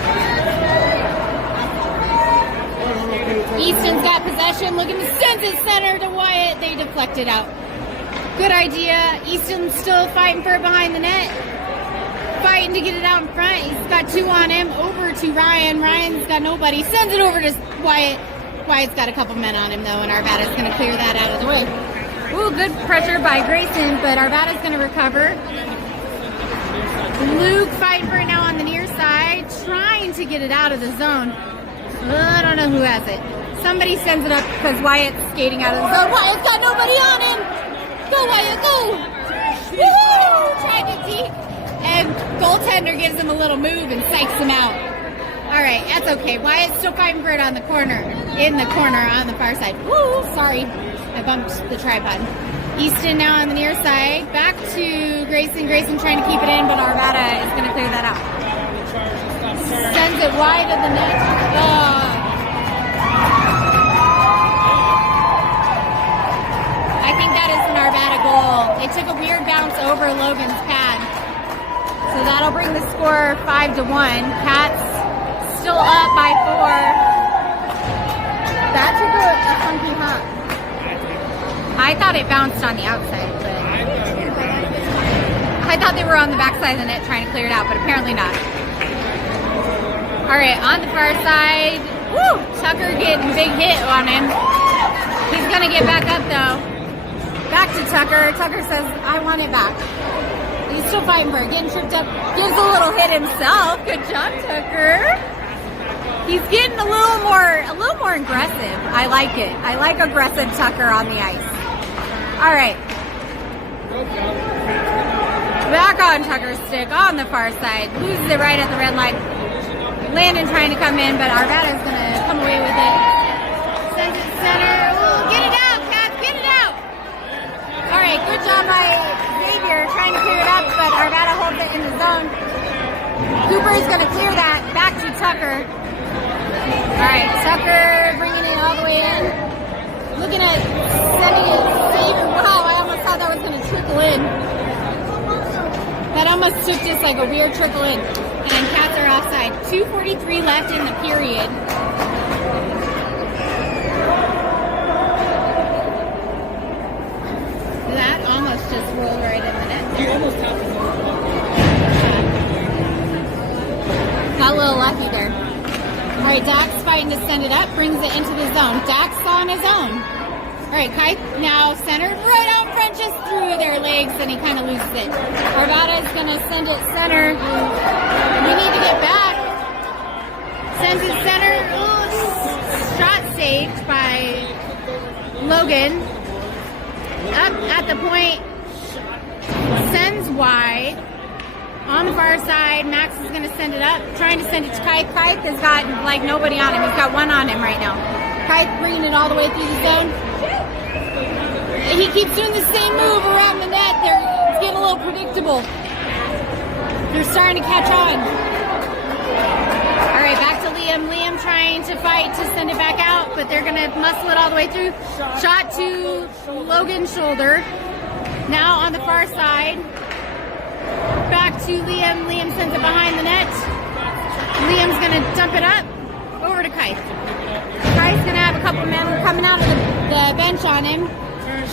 Easton's got possession, looking to send it center to Wyatt. They deflect it out. Good idea. Easton's still fighting for it behind the net. Fighting to get it out in front. He's got 2 on him. Over to Ryan. Ryan's got nobody. Sends it over to Wyatt. Wyatt's got a couple men on him, though, and Arvada's going to clear that out of the way. Ooh, good pressure by Grayson, but Arvada's going to recover. Luke fighting for it now on the near side, trying to get it out of the zone. I don't know who has it. Somebody sends it up because Wyatt's skating out of the zone. Wyatt's got nobody on him. Go, Wyatt, go. Woo! Tried to deep. And goaltender gives him a little move and psychs him out. All right, that's okay. Wyatt's still fighting for it on the corner. In the corner on the far side. Woo! Sorry. I bumped the tripod. Easton now on the near side. Back to Grayson. Grayson trying to keep it in, but Arvada is going to clear that out. Sends it wide of the net. I think that is an Arvada goal. It took a weird bounce over Logan's pad. So that'll bring the score 5-1. Cats still up by 4. That took a funky hump. I thought it bounced on the outside, but I thought they were on the backside of the net trying to clear it out, but apparently not. All right, on the far side, woo! Tucker getting big hit on him. He's gonna get back up though. Back to Tucker. Tucker says, "I want it back." He's still fighting for it, getting tripped up. Gives a little hit himself. Good job, Tucker. He's getting a little more aggressive. I like it. I like aggressive Tucker on the ice. All right. Back on Tucker's stick on the far side. Loses it right at the red line. Landon trying to come in, but Arvada's going to come away with it. Sends it center. Ooh, get it out, Cats. Get it out. All right. Good job by Xavier trying to clear it up, but Arvada holds it in the zone. Cooper is going to clear that. Back to Tucker. All right, Tucker bringing it all the way in. Looking at sending it, saving. Wow, I almost thought that was going to trickle in. That almost took just like a weird trickle in. And Cats are offside. 2:43 left in the period. That almost just rolled right in the net. You almost tapped it. Got a little lucky there. All right, Dax fighting to send it up, brings it into the zone. Dax on his own. All right, Kai now centered right out in front, just through their legs, and he kind of loses it. Arvada is going to send it center. We need to get back. Sends it center. Ooh, shot saved by Logan. Up at the point. Sends wide. On the far side, Max is going to send it up, trying to send it to Kite. Kite has got like nobody on him. He's got one on him right now. Kite bringing it all the way through the zone. He keeps doing the same move around the net. It's getting a little predictable. They're starting to catch on. All right, back to Liam. Liam trying to fight to send it back out, but they're going to muscle it all the way through. Shot to Logan's shoulder. Now on the far side. Back to Liam. Liam sends it behind the net. Liam's going to dump it up over to Kite. Kite's going to have a couple men coming out of the bench on him.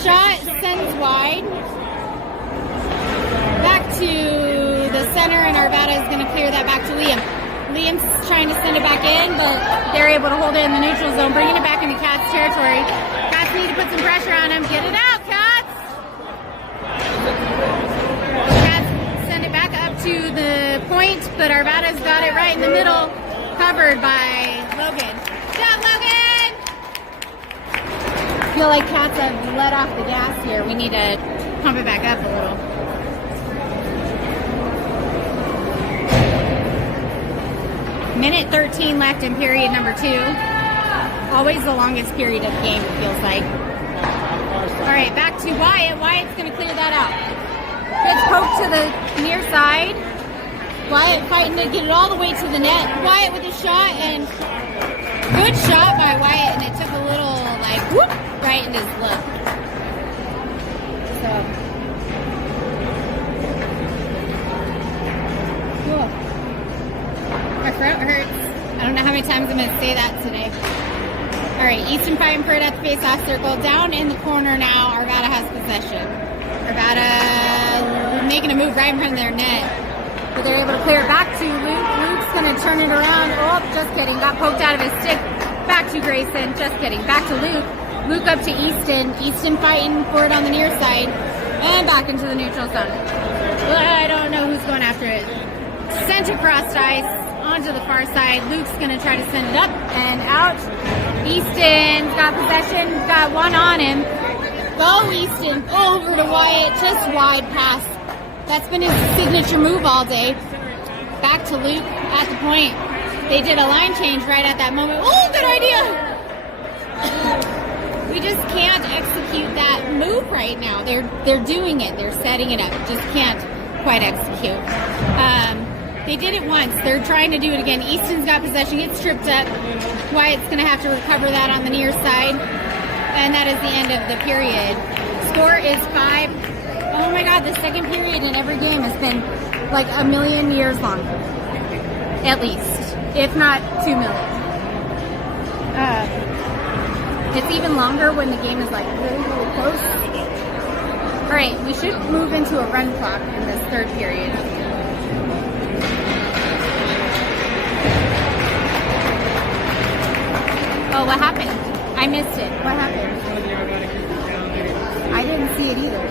Shot sends wide. Back to the center, and Arvada is going to clear that back to Liam. Liam's trying to send it back in, but they're able to hold it in the neutral zone, bringing it back into Cats territory. Cats need to put some pressure on him. Get it out, Cats! Back up to the point, but Arvada's got it right in the middle, covered by Logan. Shot, Logan! I feel like Cats have let off the gas here. We need to pump it back up a little. Minute 13 left in period number 2. Always the longest period of the game, it feels like. All right, back to Wyatt. Wyatt's going to clear that out. Gets poked to the near side. Wyatt fighting to get it all the way to the net. Wyatt with a shot, and good shot by Wyatt, and it took a little, like, whoop, right in his lip. So, whoa. My throat hurts. I don't know how many times I'm going to say that today. All right, Easton fighting for it at the face-off circle. Down in the corner now, Arvada has possession. Arvada making a move right in front of their net. But they're able to clear it back to Luke. Luke's going to turn it around. Oh, just kidding. Got poked out of his stick. Back to Grayson. Just kidding. Back to Luke. Luke up to Easton. Easton fighting for it on the near side. And back into the neutral zone. Well, I don't know who's going after it. Sent across ice onto the far side. Luke's going to try to send it up and out. Easton's got possession, got one on him. Go Easton, over to Wyatt, just wide pass. That's been his signature move all day. Back to Luke at the point. They did a line change right at that moment. Oh, good idea! We just can't execute that move right now. They're doing it. They're setting it up. Just can't quite execute. They did it once. They're trying to do it again. Easton's got possession, gets tripped up. Wyatt's going to have to recover that on the near side. And that is the end of the period. Score is 5. Oh my God, the second period in every game has been like a million years long. At least. If not 2 million. It's even longer when the game is like really, really close. All right, we should move into a run clock in this third period. Oh, what happened? I missed it. What happened? I didn't see it either.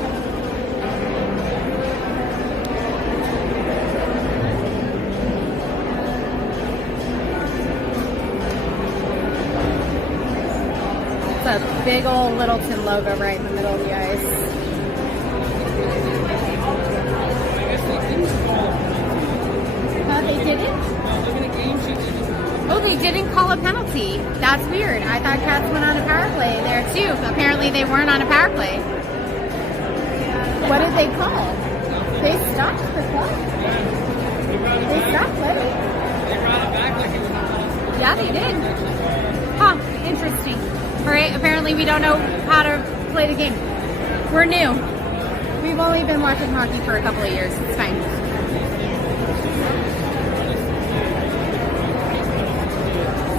It's a big old Littleton logo right in the middle of the ice. They didn't? Oh, they didn't call a penalty. That's weird. I thought Cats went on a power play there too. Apparently they weren't on a power play. What did they call? They stopped the clock. They stopped play. They brought it back like it was a penalty. Yeah, they did. Huh, interesting. All right, apparently we don't know how to play the game. We're new. We've only been watching hockey for a couple of years. It's fine.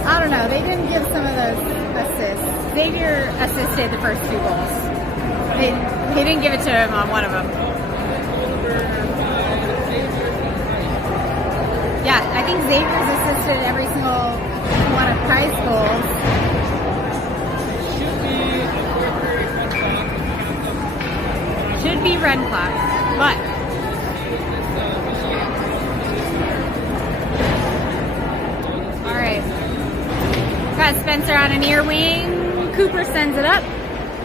I don't know. They didn't give some of those assists. Xavier assisted the first 2 goals. They didn't give it to him on one of them. Yeah, I think Xavier's assisted every single one of Kai's goals. Should be run clock, but all right. Got Spencer on a near wing. Cooper sends it up.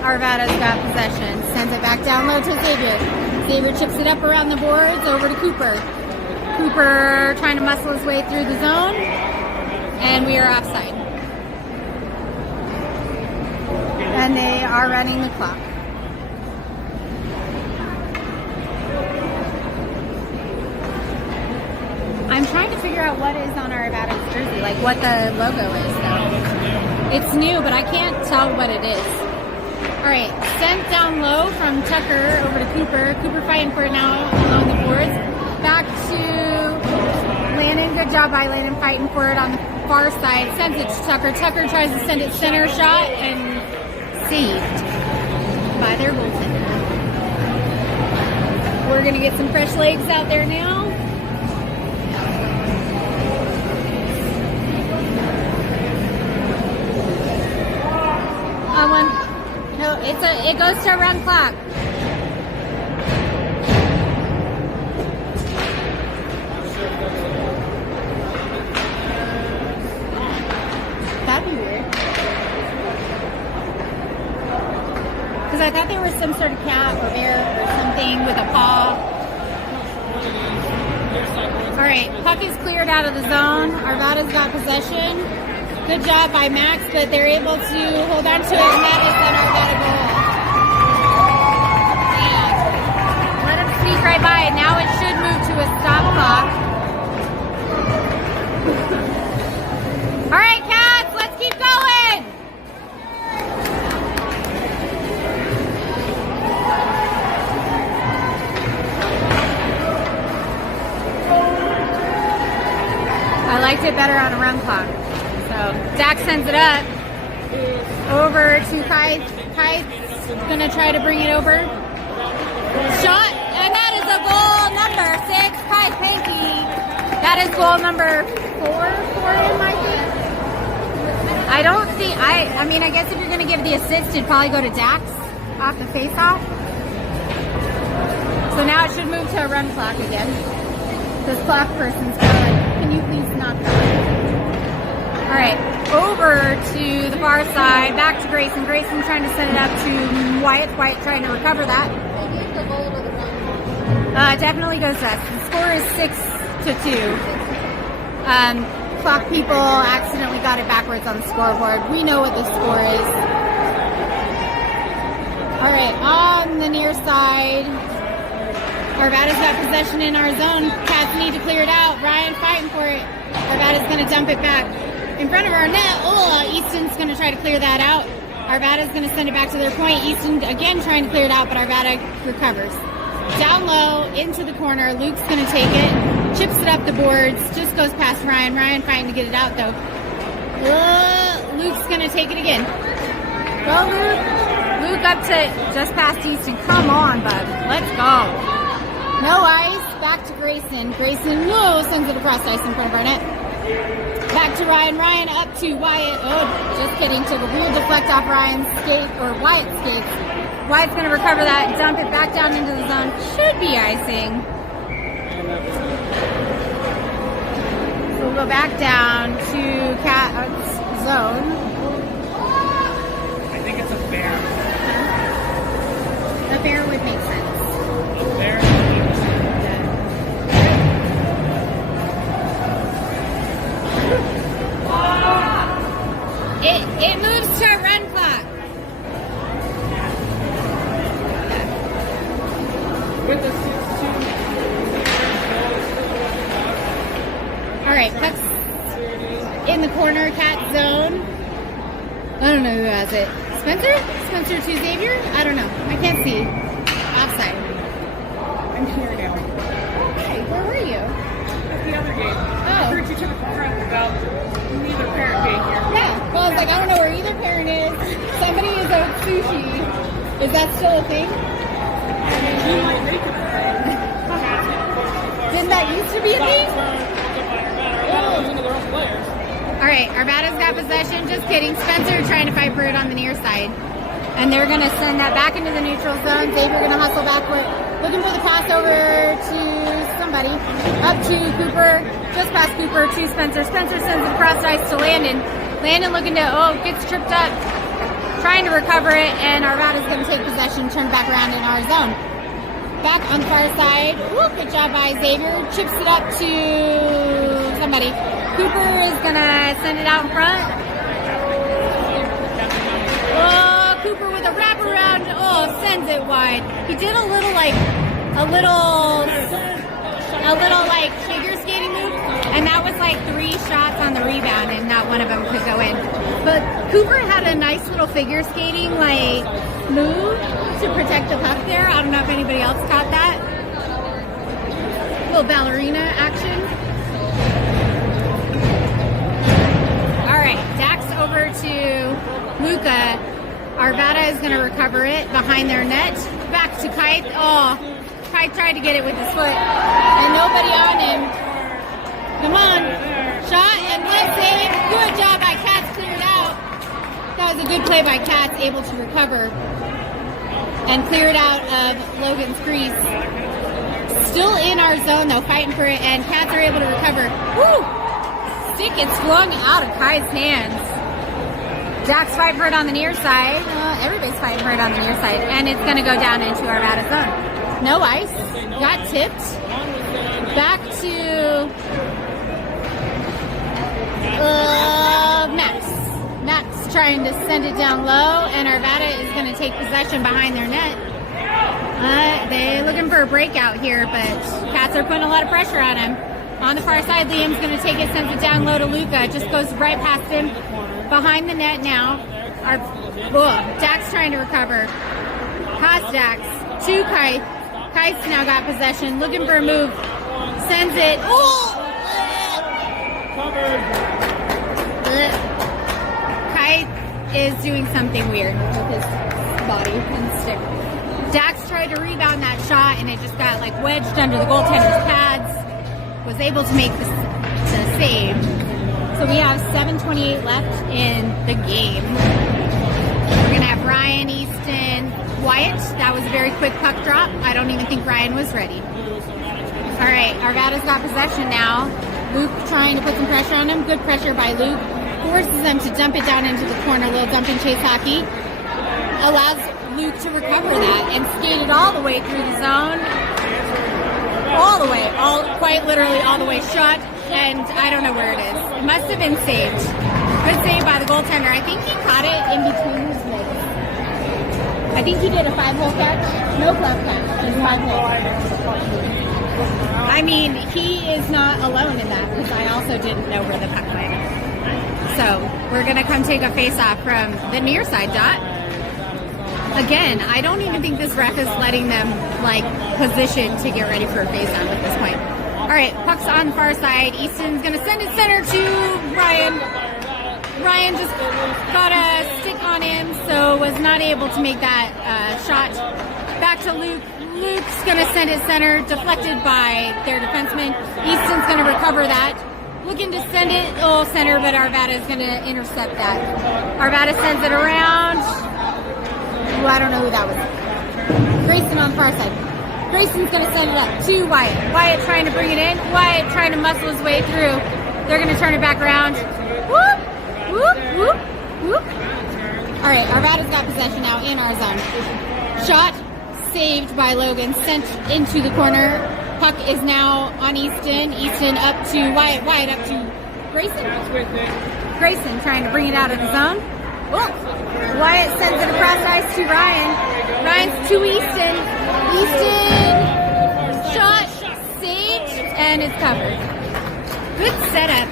Arvada's got possession. Sends it back down low to Xavier. Xavier chips it up around the boards over to Cooper. Cooper trying to muscle his way through the zone. And we are offside. And they are running the clock. I'm trying to figure out what is on Arvada's jersey, like what the logo is though. It's new, but I can't tell what it is. All right, sent down low from Tucker over to Cooper. Cooper fighting for it now along the boards. Back to Landon. Good job by Landon fighting for it on the far side. Sends it to Tucker. Tucker tries to send it center shot and saved by their goaltender. We're going to get some fresh legs out there now. No, it goes to a run clock. That'd be weird. Because I thought there was some sort of cat or bear or something with a paw. All right, puck is cleared out of the zone. Arvada's got possession. Good job by Max, but they're able to hold on to it, and that is an Arvada goal. And let him sneak right by it. Now it should move to a stop clock. All right, Cats, let's keep going. I liked it better on a run clock. So Zach sends it up over to Kai. Kai's gonna try to bring it over. Shot, and that is a goal number 6, Kai Pankey. That is goal number 4 for him, I think. I don't think, I mean, I guess if you're gonna give the assist, it'd probably go to Dax off the face-off. So now it should move to a run clock again. This clock person's gonna Can you please knock that? All right, over to the far side, back to Grayson. Grayson trying to send it up to Wyatt. Wyatt trying to recover that. Definitely goes to us. The score is 6-2. Clock people accidentally got it backwards on the scoreboard. We know what the score is. All right, on the near side, Arvada's got possession in our zone. Cats need to clear it out. Ryan fighting for it. Arvada's going to dump it back in front of our net. Oh, Easton's going to try to clear that out. Arvada's going to send it back to their point. Easton again trying to clear it out, but Arvada recovers. Down low, into the corner. Luke's going to take it. Chips it up the boards. Just goes past Ryan. Ryan fighting to get it out, though. Luke's going to take it again. Go, Luke. Luke up to just past Easton. Come on, bud. Let's go. No ice. Back to Grayson. Grayson, no, sends it across ice in front of our net. Back to Ryan. Ryan up to Wyatt. Oh, just kidding. Took a weird deflect off Ryan's skate, or Wyatt's skates. Wyatt's going to recover that, dump it back down into the zone. Should be icing. So we'll go back down to Cat's zone. I think it's a bear. The bear would make sense. A bear. It moves to a run clock. With the 6-2. All right, puck's in the corner, Cat zone. I don't know who has it. Spencer? Spencer to Xavier? I don't know. I can't see. Offside. I'm here now. Hey, where were you? That's the other game. Oh. I heard you took a crap about neither parent being here. Yeah. Well, I was like, I don't know where either parent is. Somebody is owed sushi. Is that still a thing? Didn't that used to be a thing? All right, Arvada's got possession. Just kidding. Spencer trying to fight for it on the near side. And they're going to send that back into the neutral zone. Xavier going to hustle backward. Looking for the pass over to somebody. Up to Cooper. Just past Cooper to Spencer. Spencer sends it across ice to Landon. Landon looking to, gets tripped up. Trying to recover it. And Arvada's going to take possession, turn back around in our zone. Back on the far side. Woo, good job by Xavier. Chips it up to somebody. Cooper is going to send it out in front. Oh, Cooper with a wraparound. Oh, sends it wide. He did a little figure skating move. And that was like 3 shots on the rebound and not one of them could go in. But Cooper had a nice little figure skating move to protect the puck there. I don't know if anybody else caught that. Little ballerina action. All right, Dax over to Luca. Arvada is going to recover it behind their net. Back to Kite. Oh, Kite tried to get it with his foot. And nobody on him. Come on. Shot and let's save. Good job by Katz, cleared out. That was a good play by Katz, able to recover and clear it out of Logan's crease. Still in our zone though, fighting for it, and Cats are able to recover. Woo! Stick gets flung out of Kai's hands. Jack's fighting for it on the near side. Everybody's fighting for it on the near side, and it's going to go down into Arvada zone. No ice. Got tipped. Back to Max. Max trying to send it down low, and Arvada is going to take possession behind their net. They're looking for a breakout here, but Cats are putting a lot of pressure on him. On the far side, Liam's going to take it, sends it down low to Luca. Just goes right past him. Behind the net now. Dax trying to recover. Past Dax to Kite. Kite's now got possession, looking for a move. Sends it. Kite is doing something weird with his body and stick. Dax tried to rebound that shot, and it just got wedged under the goaltender's pads. Was able to make the save. So we have 7:28 left in the game. We're going to have Ryan, Easton, Wyatt. That was a very quick puck drop. I don't even think Ryan was ready. All right, Arvada's got possession now. Luke trying to put some pressure on him. Good pressure by Luke. Forces them to dump it down into the corner. Little dump and chase hockey. Allows Luke to recover that and skate it all the way through the zone. All the way. Quite literally all the way. Shot, and I don't know where it is. It must have been saved. Good save by the goaltender. I think he caught it in between his legs. I think he did a 5-hole catch. No glove catch. Just 5-hole. I mean, he is not alone in that because I also didn't know where the puck went. So we're going to come take a face-off from the near side dot. Again, I don't even think this ref is letting them, like, position to get ready for a face-off at this point. All right, puck's on the far side. Easton's going to send it center to Ryan. Ryan just got a stick on him, so was not able to make that shot. Back to Luke. Luke's going to send it center, deflected by their defenseman. Easton's going to recover that. Looking to send it center, but Arvada is going to intercept that. Arvada sends it around. Ooh, I don't know who that was. Grayson on the far side. Grayson's going to send it up to Wyatt. Wyatt trying to bring it in. Wyatt trying to muscle his way through. They're going to turn it back around. Whoop, whoop, whoop, whoop. All right, Arvada's got possession now in our zone. Shot saved by Logan, sent into the corner. Puck is now on Easton. Easton up to Wyatt. Wyatt up to Grayson. Grayson trying to bring it out of the zone. Whoop. Wyatt sends it across ice to Ryan. Ryan's to Easton. Easton. Shot saved and it's covered. Good setup.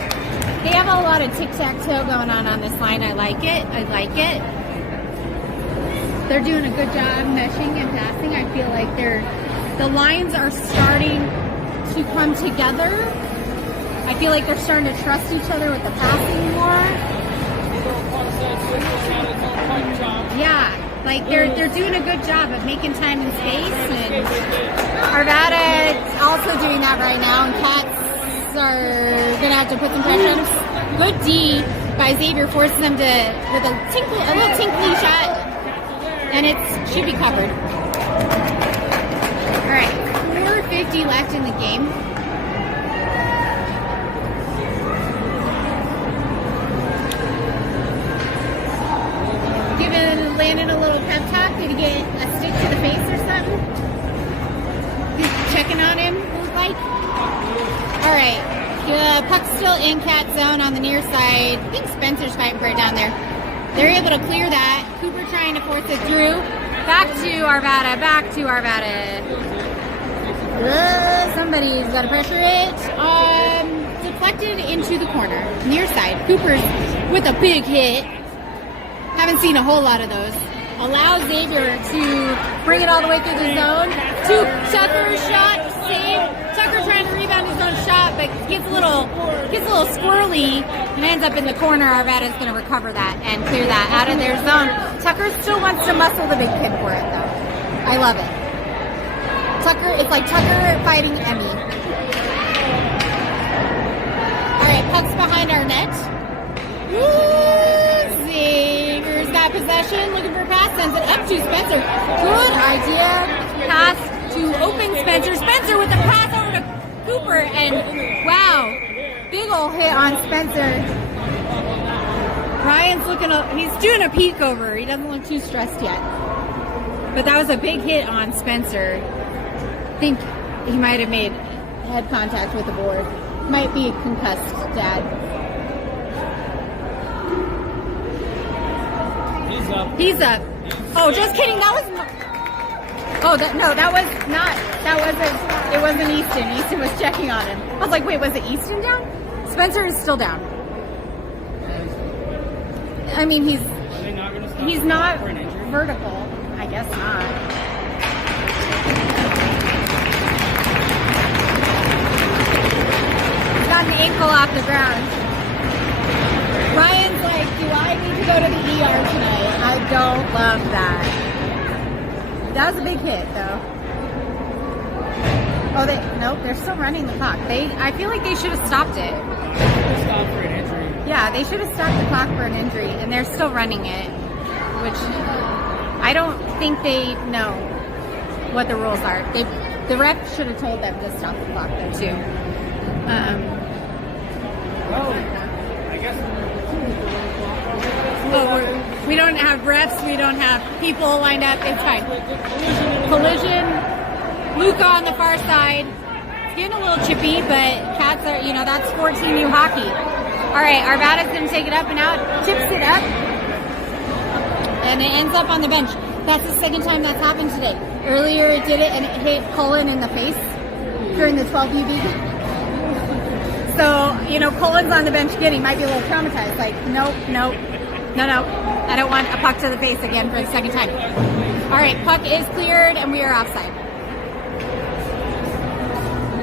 They have a lot of tic-tac-toe going on this line. I like it. I like it. They're doing a good job meshing and passing. I feel like the lines are starting to come together. I feel like they're starting to trust each other with the passing more. Yeah, like they're doing a good job of making time and space, and Arvada is also doing that right now, and Cats are gonna have to put some pressure on them. Good D by Xavier forces them to with a little tinkly shot, and it should be covered. All right, 4:50 left in the game. Landon a little pep talk. Did he get a stick to the face or something? He's checking on him, looks like. All right. The puck's still in Cat zone on the near side. I think Spencer's fighting for it down there. They're able to clear that. Cooper trying to force it through. Back to Arvada. Back to Arvada. Somebody's got to pressure it. Deflected into the corner. Near side. Cooper's with a big hit. Haven't seen a whole lot of those. Allows Xavier to bring it all the way through the zone. To Tucker's shot, save. Tucker trying to rebound his own shot, but gets a little squirrely and ends up in the corner. Arvada's going to recover that and clear that out of their zone. Tucker still wants to muscle the big kid for it, though. I love it. Tucker, it's like Tucker fighting Emmy. All right, puck's behind our net. Woo! Xavier's got possession, looking for a pass, sends it up to Spencer. Good idea. Pass to open Spencer. Spencer with the pass over to Cooper, and wow, big ol' hit on Spencer. Ryan's he's doing a peek over. He doesn't look too stressed yet. But that was a big hit on Spencer. I think he might have made head contact with the board. Might be concussed, Dad. He's up. Oh, just kidding. That was it wasn't Easton. Easton was checking on him. I was like, wait, was it Easton down? Spencer is still down. I mean, he's not vertical. I guess not. He's got an ankle off the ground. Ryan's like, do I need to go to the ER tonight? I don't love that. That was a big hit, though. Oh, they're still running the clock. I feel like they should have stopped it. Stop for an injury. Yeah, they should have stopped the clock for an injury, and they're still running it, which I don't think they know what the rules are. The ref should have told them to stop the clock, though, too. Oh, I guess. Oh, we don't have refs. We don't have people lined up. It's fine. Collision. Luca on the far side. It's getting a little chippy, but Cats are, that's 14U hockey. All right, Arvada's going to take it up and out. Chips it up. And it ends up on the bench. That's the second time that's happened today. Earlier it did it and it hit Cullen in the face during the 12U game. So, Cullen's on the bench again. He might be a little traumatized. Like, nope. I don't want a puck to the face again for the second time. All right, puck is cleared and we are offside.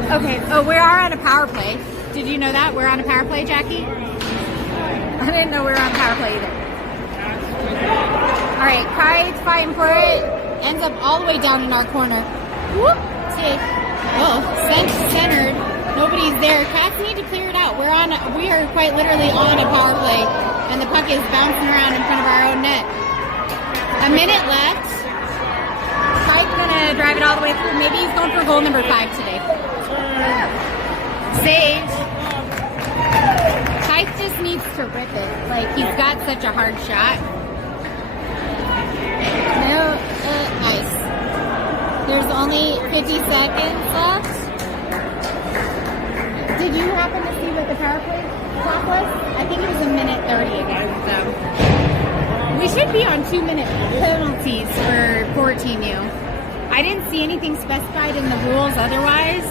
Okay, we are on a power play. Did you know that? We're on a power play, Jackie? I didn't know we were on a power play either. All right, Kite's fighting for it. Ends up all the way down in our corner. Whoop! Safe. Oh, centered. Nobody's there. Cats need to clear it out. We are quite literally on a power play, and the puck is bouncing around in front of our own net. A minute left. Kite's gonna drive it all the way through. Maybe he's going for goal number 5 today. Saved. Kite just needs to rip it. Like, he's got such a hard shot. No, nice. There's only 50 seconds left. Did you happen to see what the power play clock was? I think it was a minute 30 again, so. We should be on 2-minute penalties for 14U. I didn't see anything specified in the rules otherwise.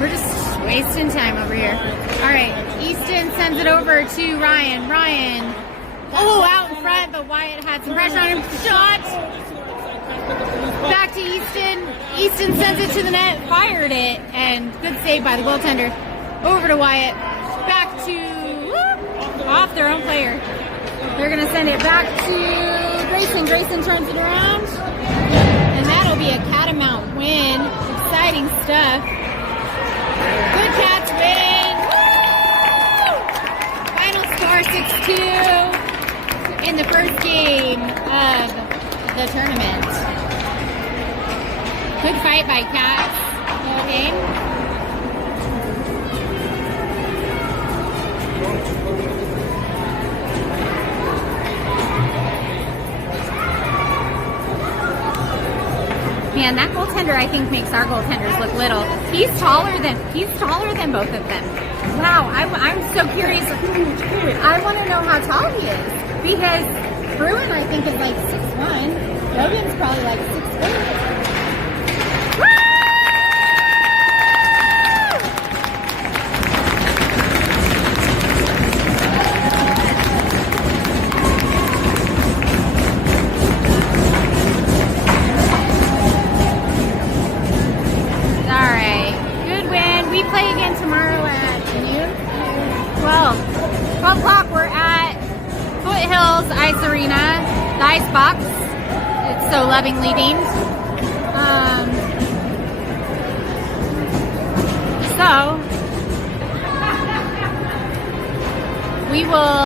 We're just wasting time over here. All right, Easton sends it over to Ryan. Ryan, out in front, but Wyatt had some pressure on him. Shot! Back to Easton. Easton sends it to the net, fired it, and good save by the goaltender. Over to Wyatt. Back to, off their own player. They're going to send it back to Grayson. Grayson turns it around, and that'll be a Catamount win. Exciting stuff. Good Cats win. Woo! Final score 6-2 in the first game of the tournament. Good fight by Cats all game. Man, that goaltender I think makes our goaltenders look little. He's taller than both of them. Wow, I'm so curious. I want to know how tall he is because Bruin I think is like 6'1". Logan's probably like 6'4". We play again tomorrow at noon. 12 o'clock. We're at Foothills Ice Arena, the ice box. It's so lovingly deemed. So we will